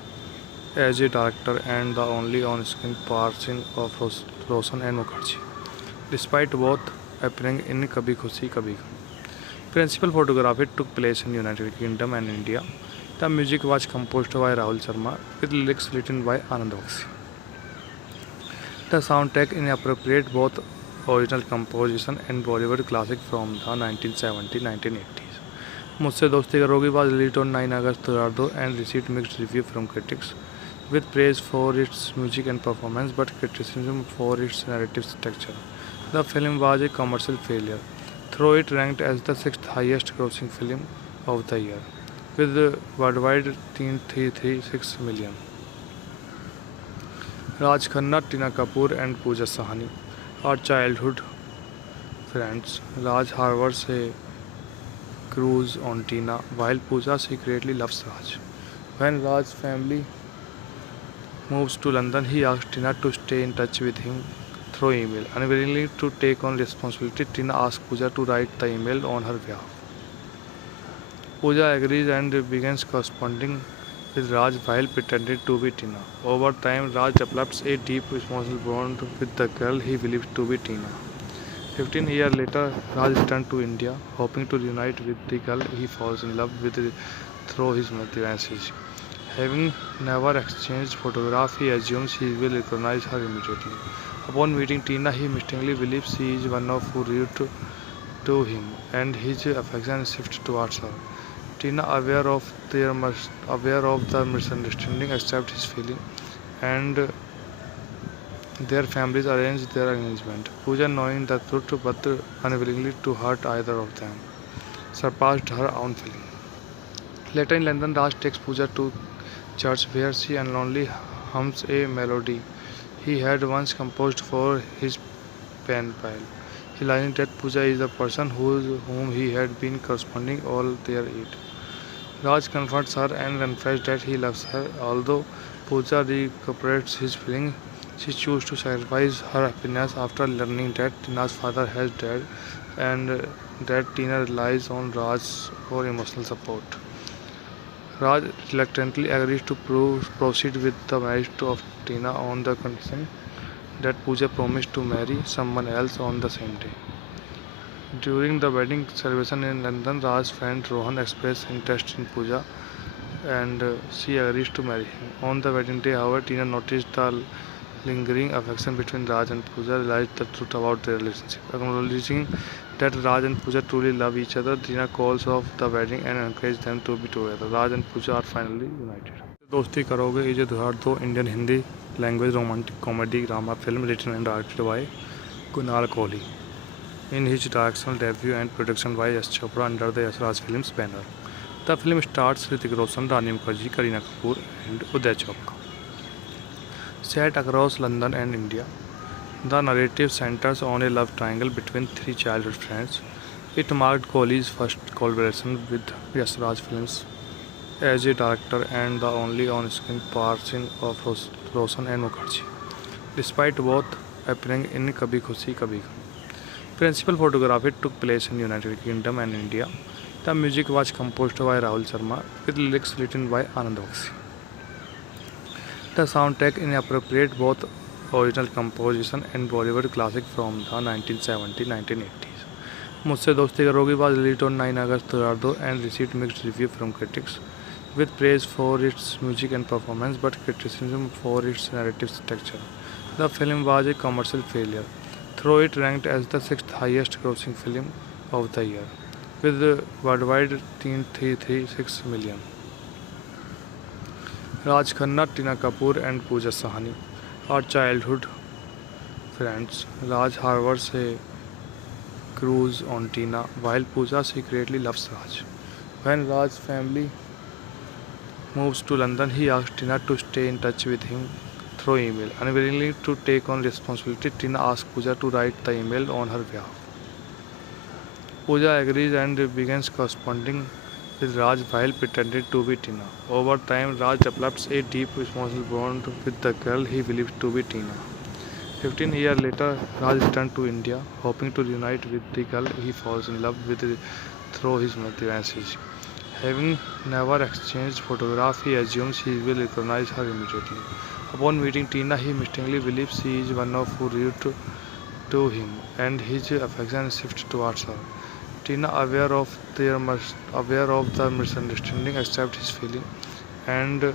as a director and the only on-screen passing of Roshan and Mukherjee, despite both appearing in Kabhi Khushi Kabhi Gham. Principal photography took place in United Kingdom and India. The music was composed by Rahul Sharma with lyrics written by Anand Bakshi. The soundtrack incorporates both original composition and Bollywood classic from the 1970-1980s. मुझसे दोस्ती करोगी was released on 9 August 2002 and received mixed review from critics, with praise for its music and performance but criticism for its narrative structure. The film was a commercial failure, though it ranked as the sixth highest grossing film of the year, with worldwide 336 million. Raj Khanna, Tina Kapoor and Pooja Sahani are childhood friends. Raj harbors a crush on Tina, while Pooja secretly loves Raj. When Raj's family moves to London, he asks Tina to stay in touch with him through email. Unwillingly to take on responsibility, Tina asks Pooja to write the email on her behalf. Pooja agrees and begins corresponding with Raj while pretending to be Tina. Over time, Raj develops a deep emotional bond with the girl he believes to be Tina. 15 years later, Raj returns to India, hoping to reunite with the girl he falls in love with through his message. Having never exchanged photographs, he assumes he will recognize her immediately. Upon meeting Tina, he mistakenly believes she is one of who rude to him, and his affection shifts towards her. Tina, aware of the misunderstanding, accepts his feeling, and their families arrange their engagement. Pooja, knowing the truth but unwillingly to hurt either of them, surpassed her own feeling. Later in London, Raj takes Pooja to church where she unknowingly hums a melody he had once composed for his pen pal. Realizing that Pooja is the person whom he had been corresponding all their age. Raj comforts her and confesses that he loves her. Although Pooja recuperates his feelings, she chooses to sacrifice her happiness after learning that Tina's father has died and that Tina relies on Raj for emotional support. Raj reluctantly agrees to proceed with the marriage of Tina on the condition that Pooja promised to marry someone else on the same day. During the wedding celebration in London, Raj's friend Rohan expressed interest in Pooja and she agrees to marry him. On the wedding day, however, Tina noticed the lingering affection between Raj and Pooja, realized the truth about their relationship. Acknowledging that Raj and Pooja truly love each other, Tina calls off the wedding and encourages them to be together. Raj and Pooja are finally united. Dosti Karoge is धुआर दो Indian Hindi language romantic comedy drama film written and directed by Kunal Kohli in his directorial debut and production by S. Chopra under the S. Raj Films banner. The film stars Hrithik Roshan, Rani Mukherjee, Kareena Kapoor and Uday Chopra. Set across London and India, the narrative centers on a love triangle between three childhood friends. It marked Kohli's first collaboration with S. Raj Films as a director and the only on-screen partnership of Roshan and Mukherjee, despite both appearing in Kabhi Khushi Kabhi Gham. Principal photography took place in United Kingdom and India. The music was composed by Rahul Sharma with lyrics written by Anand Bakshi. The soundtrack incorporates both original composition and Bollywood classic from the 1970s-1980s. मुझसे दोस्ती करोगी was released on 9 August 2002 and received mixed review from critics, with praise for its music and performance but criticism for its narrative structure. The film was a commercial failure, though it ranked as the sixth highest grossing film of the year, with worldwide $336 million. Raj Khanna, Tina Kapoor and Pooja Sahani are childhood friends. Raj harbors a crush on Tina, while Pooja secretly loves Raj. When Raj's family moves to London, he asks Tina to stay in touch with him through email. Unwilling to take on responsibility, Tina asks Pooja to write the email on her behalf. Pooja agrees and begins corresponding with Raj while pretending to be Tina. Over time, Raj develops a deep emotional bond with the girl he believes to be Tina. 15 years later, Raj returns to India, hoping to reunite with the girl he falls in love with through his message. Having never exchanged photographs, he assumes he will recognize her immediately. Upon meeting Tina, he mistakenly believes she is one of who rude to him, and his affection shifts towards her. Tina, aware of the misunderstanding, accepts his feeling, and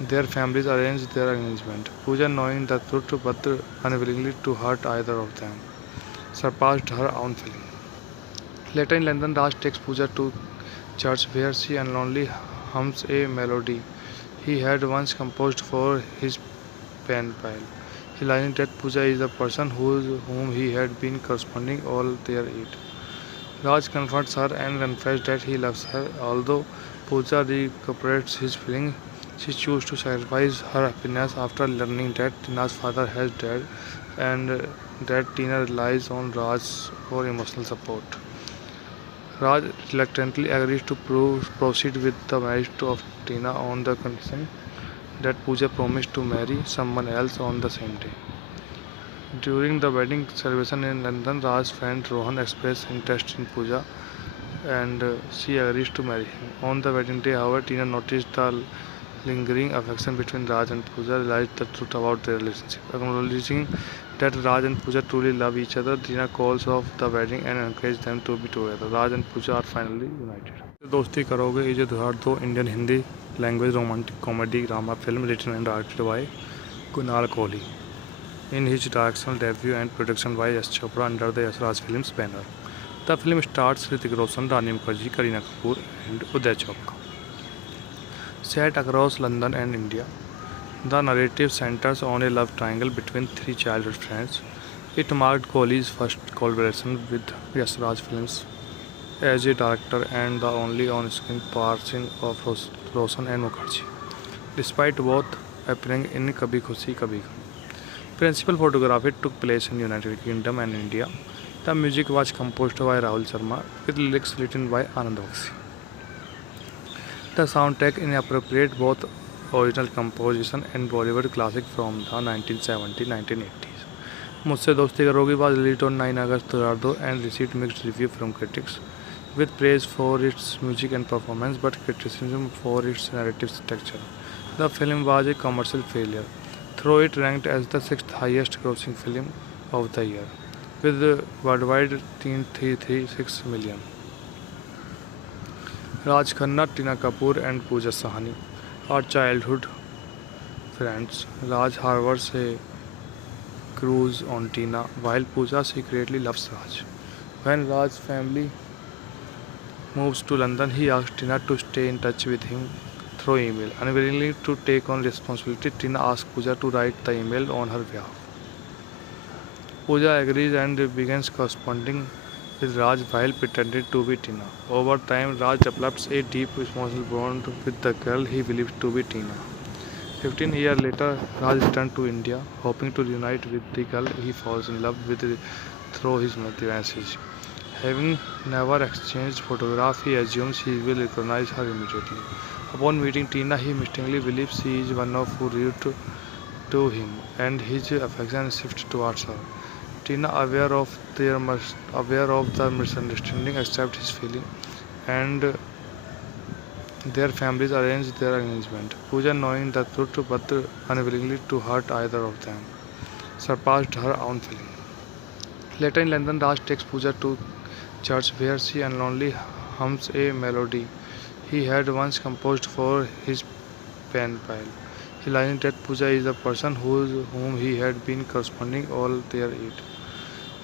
their families arrange their engagement. Pooja, knowing the truth but unwilling to hurt either of them, surpassed her own feeling. Later in London, Raj takes Pooja to church where she unknowingly hums a melody he had once composed for his pen pal, realizing that Pooja is the person whom he had been corresponding all their age. Raj confronts her and confesses that he loves her. Although Pooja recuperates his feelings, she chooses to sacrifice her happiness after learning that Tina's father has died and that Tina relies on Raj for emotional support. Raj reluctantly agrees to proceed with the marriage of Tina on the condition that Pooja promised to marry someone else on the same day. During the wedding celebration in London, Raj's friend Rohan expressed interest in Pooja and she agrees to marry him. On the wedding day, however, Tina noticed the lingering affection between Raj and Pooja, realized the truth about their relationship. Acknowledging that Raj and Pooja truly love each other, Tina calls off the wedding and encourages them to be together. Raj and Pooja are finally united. Dosti Karoge is धुआर दो Indian Hindi language romantic comedy drama film written and directed by Kunal Kohli in his directorial debut and production by S. Chopra under the S. Raj Films banner. The film stars Hrithik Roshan, Rani Mukherjee, Kareena Kapoor and Uday Chopra. Set across London and India, the narrative centers on a love triangle between three childhood friends. It marked Kohli's first collaboration with S. Raj Films as a director and the only on-screen partnership of Roshan and Mukherjee, despite both appearing in Kabhi Khushi Kabhi Gham. Principal photography took place in United Kingdom and India. The music was composed by Rahul Sharma with lyrics written by Anand Bakshi. The soundtrack incorporates both original composition and Bollywood classic from the 1970s-1980s. मुझसे दोस्ती करोगी was released on 9 August 2002 and received mixed review from critics, with praise for its music and performance but criticism for its narrative structure. The film was a commercial failure, though it ranked as the sixth highest grossing film of the year, with worldwide 336 million. Raj Khanna, Tina Kapoor, and Pooja Sahani are childhood friends. Raj harbors a cruise on Tina, while Pooja secretly loves Raj. When Raj's family moves to London, he asks Tina to stay in touch with him through email. Unwillingly to take on responsibility, Tina asks Pooja to write the email on her behalf. Pooja agrees and begins corresponding with Raj while pretending to be Tina. Over time, Raj develops a deep emotional bond with the girl he believes to be Tina. 15 years later, Raj returns to India, hoping to reunite with the girl he falls in love with through his message. Having never exchanged photographs, he assumes he will recognize her immediately. Upon meeting Tina, he mistakenly believes she is one of who rude to him, and his affection shifts towards her. Tina, aware of the misunderstanding, accepts his feeling, and their families arrange their engagement. Pooja, knowing the truth but unwillingly to hurt either of them, surpassed her own feeling. Later in London, Raj takes Pooja to church where she unknowingly hums a melody he had once composed for his pen pal. Realizing that Pooja is the person whom he had been corresponding all their age.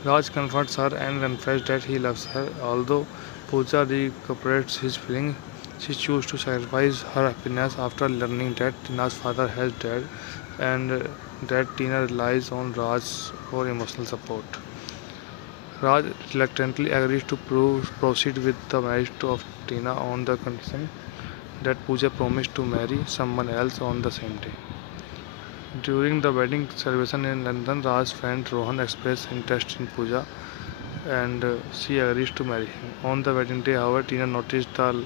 Raj comforts her and confesses that he loves her. Although Pooja recuperates his feelings, she chooses to sacrifice her happiness after learning that Tina's father has died and that Tina relies on Raj for emotional support. Raj reluctantly agrees to proceed with the marriage of Tina on the condition that Pooja promised to marry someone else on the same day. During the wedding celebration in London, Raj's friend Rohan expressed interest in Pooja and she agrees to marry him. On the wedding day, however, Tina noticed the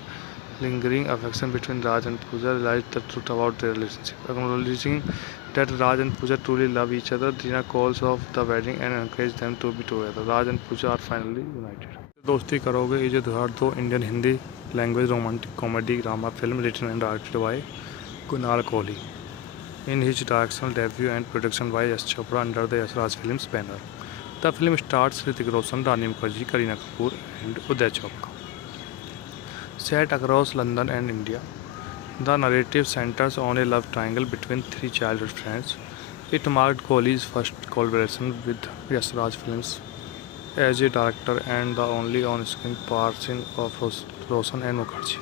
lingering affection between Raj and Pooja, realized the truth about their relationship. Acknowledging that Raj and Pooja truly love each other, Tina calls off the wedding and encourages them to be together. Raj and Pooja are finally united. Dosti Karoge is धुआर दो Indian Hindi language romantic comedy drama film written and directed by Kunal Kohli in his directorial debut and production by S. Chopra under the S. Raj Films banner. The film stars Hrithik Roshan, Rani Mukherjee, Kareena Kapoor and Uday Chopra. Set across London and India, the narrative centers on a love triangle between three childhood friends. It marked Kohli's first collaboration with S. Raj Films as a director and the only on-screen partnership of Roshan and Mukherjee,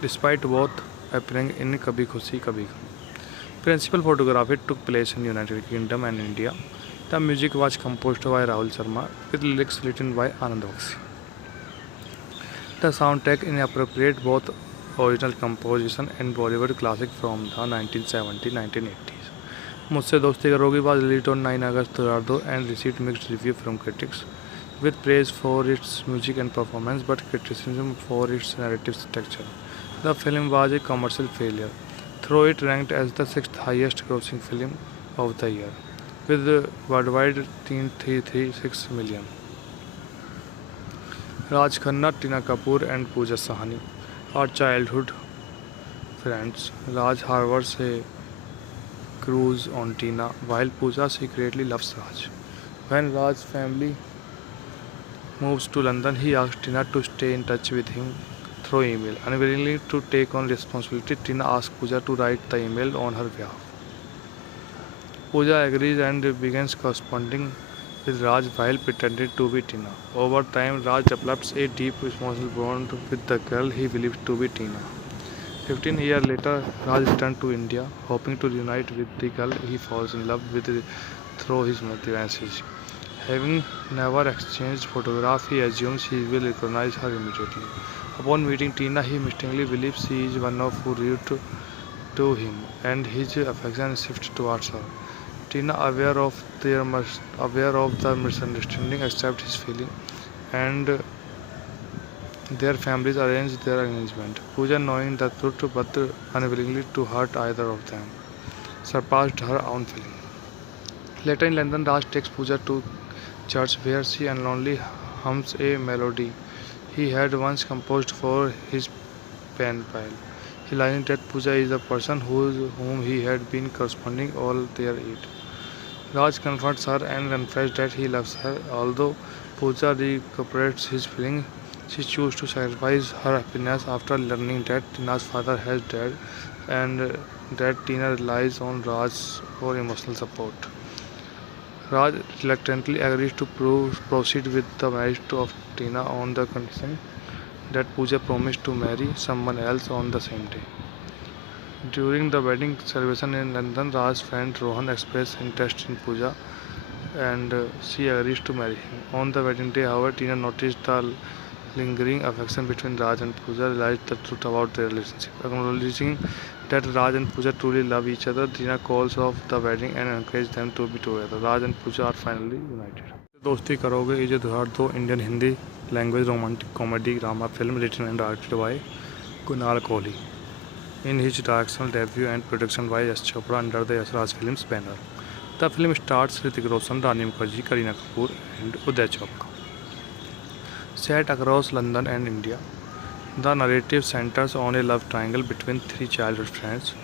despite both appearing in Kabhi Khushi Kabhi Gham. Principal photography took place in United Kingdom and India. The music was composed by Rahul Sharma with lyrics written by Anand Bakshi. The soundtrack incorporates both original composition and Bollywood classic from the 1970s-1980s. मुझसे दोस्ती करोगी was released on 9 August 2002 and received mixed review from critics, with praise for its music and performance but criticism for its narrative structure. The film was a commercial failure, though it ranked as the sixth highest grossing film of the year, with worldwide 336 million. Raj Khanna, Tina Kapoor, and Pooja Sahani are childhood friends. Raj harbors a cruise on Tina, while Pooja secretly loves Raj. When Raj's family moves to London, he asks Tina to stay in touch with him through email. Unwillingly to take on responsibility, Tina asks Pooja to write the email on her behalf. Pooja agrees and begins corresponding with Raj while pretending to be Tina. Over time, Raj develops a deep emotional bond with the girl he believes to be Tina. 15 years later, Raj returns to India, hoping to reunite with the girl he falls in love with through his message. Having never exchanged photographs, he assumes he will recognize her immediately. Upon meeting Tina, he mistakenly believes she is one of who rude to him, and his affection shifts towards her. Tina, aware of the misunderstanding, accepts his feeling, and their families arrange their engagement. Pooja, knowing the truth but unwillingly to hurt either of them, surpassed her own feeling. Later in London, Raj takes Pooja to church where she unknowingly hums a melody he had once composed for his pen pal. Realizing that Pooja is the person whom he had been corresponding all their age. Raj comforts her and confesses that he loves her. Although Pooja recuperates his feelings, she chooses to sacrifice her happiness after learning that Tina's father has died and that Tina relies on Raj for emotional support. Raj reluctantly agrees to proceed with the marriage of Tina on the condition that Pooja promised to marry someone else on the same day. During the wedding celebration in London, Raj's friend Rohan expressed interest in Pooja and she agrees to marry him. On the wedding day, however, Tina noticed the lingering affection between Raj and Pooja, realized the truth about their relationship. Acknowledging that Raj and Pooja truly love each other, Tina calls off the wedding and encourages them to be together. Raj and Pooja are finally united. Dosti Karoge is धुआर दो Indian Hindi language romantic comedy drama film written and directed by Kunal Kohli in his directorial debut and production by S. Chopra under the Yasraj Films banner. The film stars Hrithik Roshan, Rani Mukherjee, Kareena Kapoor and Uday Chopra. Set across London and India, the narrative centers on a love triangle between three childhood friends.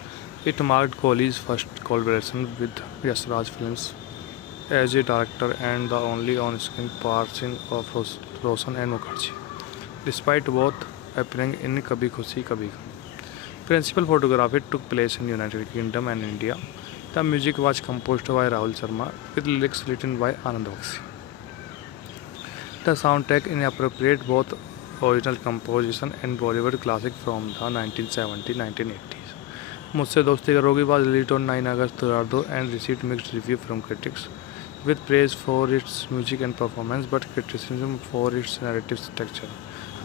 It marked Kohli's first collaboration with Yasraj Films as a director and the only on-screen passing of Roshan and Mukherjee, despite both appearing in Kabhi Khushi Kabhi Gham. Principal photography took place in United Kingdom and India. The music was composed by Rahul Sharma with lyrics written by Anand Bakshi. The soundtrack incorporates both original composition and Bollywood classic from the 1970s-1980s. मुझसे दोस्ती करोगी was released on 9 August 2002 and received mixed review from critics, with praise for its music and performance but criticism for its narrative structure.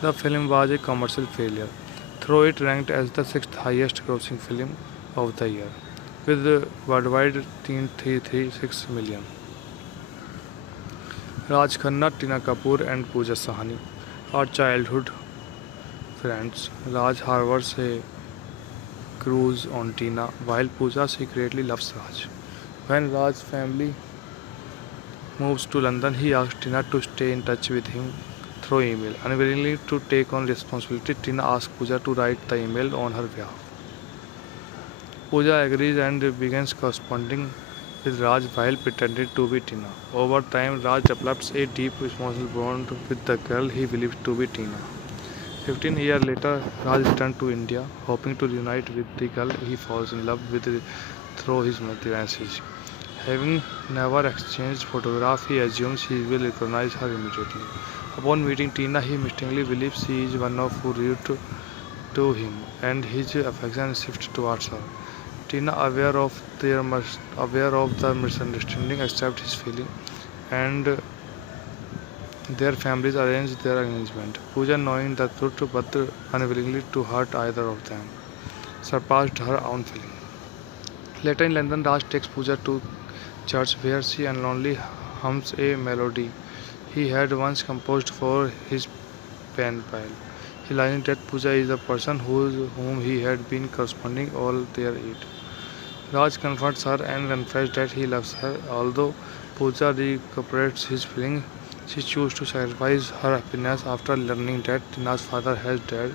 The film was a commercial failure, though it ranked as the 6th highest grossing film of the year, with worldwide $336 million. Raj Khanna, Tina Kapoor and Pooja Sahani are childhood friends. Raj harbors a crush on Tina, while Pooja secretly loves Raj. When Raj's family moves to London, he asks Tina to stay in touch with him through email. Unwilling to take on responsibility, Tina asks Pooja to write the email on her behalf. Pooja agrees and begins corresponding with Raj while pretending to be Tina. Over time, Raj develops a deep emotional bond with the girl he believes to be Tina. 15 years later, Raj returns to India, hoping to reunite with the girl he falls in love with through his message. Having never exchanged photographs, he assumes he will recognize her immediately. Upon meeting Tina, he mistakenly believes she is one of who rude to him, and his affection shifts towards her. Tina, aware of the misunderstanding, accepts his feeling, and their families arrange their engagement. Pooja, knowing the truth but unwillingly to hurt either of them, surpassed her own feeling. Later in London, Raj takes Pooja to church where she unknowingly hums a melody he had once composed for his pen pal, realizing that Pooja is the person whom he had been corresponding all their age. Raj comforts her and confesses that he loves her. Although Pooja recuperates his feelings, she chooses to sacrifice her happiness after learning that Tina's father has died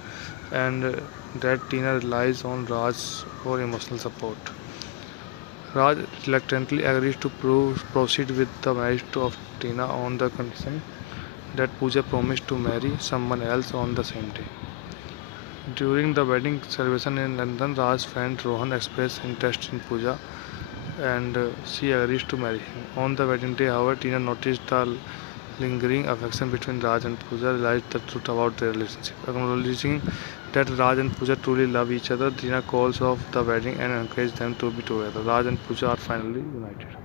and that Tina relies on Raj for emotional support. Raj reluctantly agrees to proceed with the marriage of Tina on the condition that Pooja promised to marry someone else on the same day. During the wedding celebration in London, Raj's friend Rohan expressed interest in Pooja and she agrees to marry him. On the wedding day, however, Tina noticed the lingering affection between Raj and Pooja, realized the truth about their relationship. Acknowledging that Raj and Pooja truly love each other, Tina calls off the wedding and encourages them to be together. Raj and Pooja are finally united.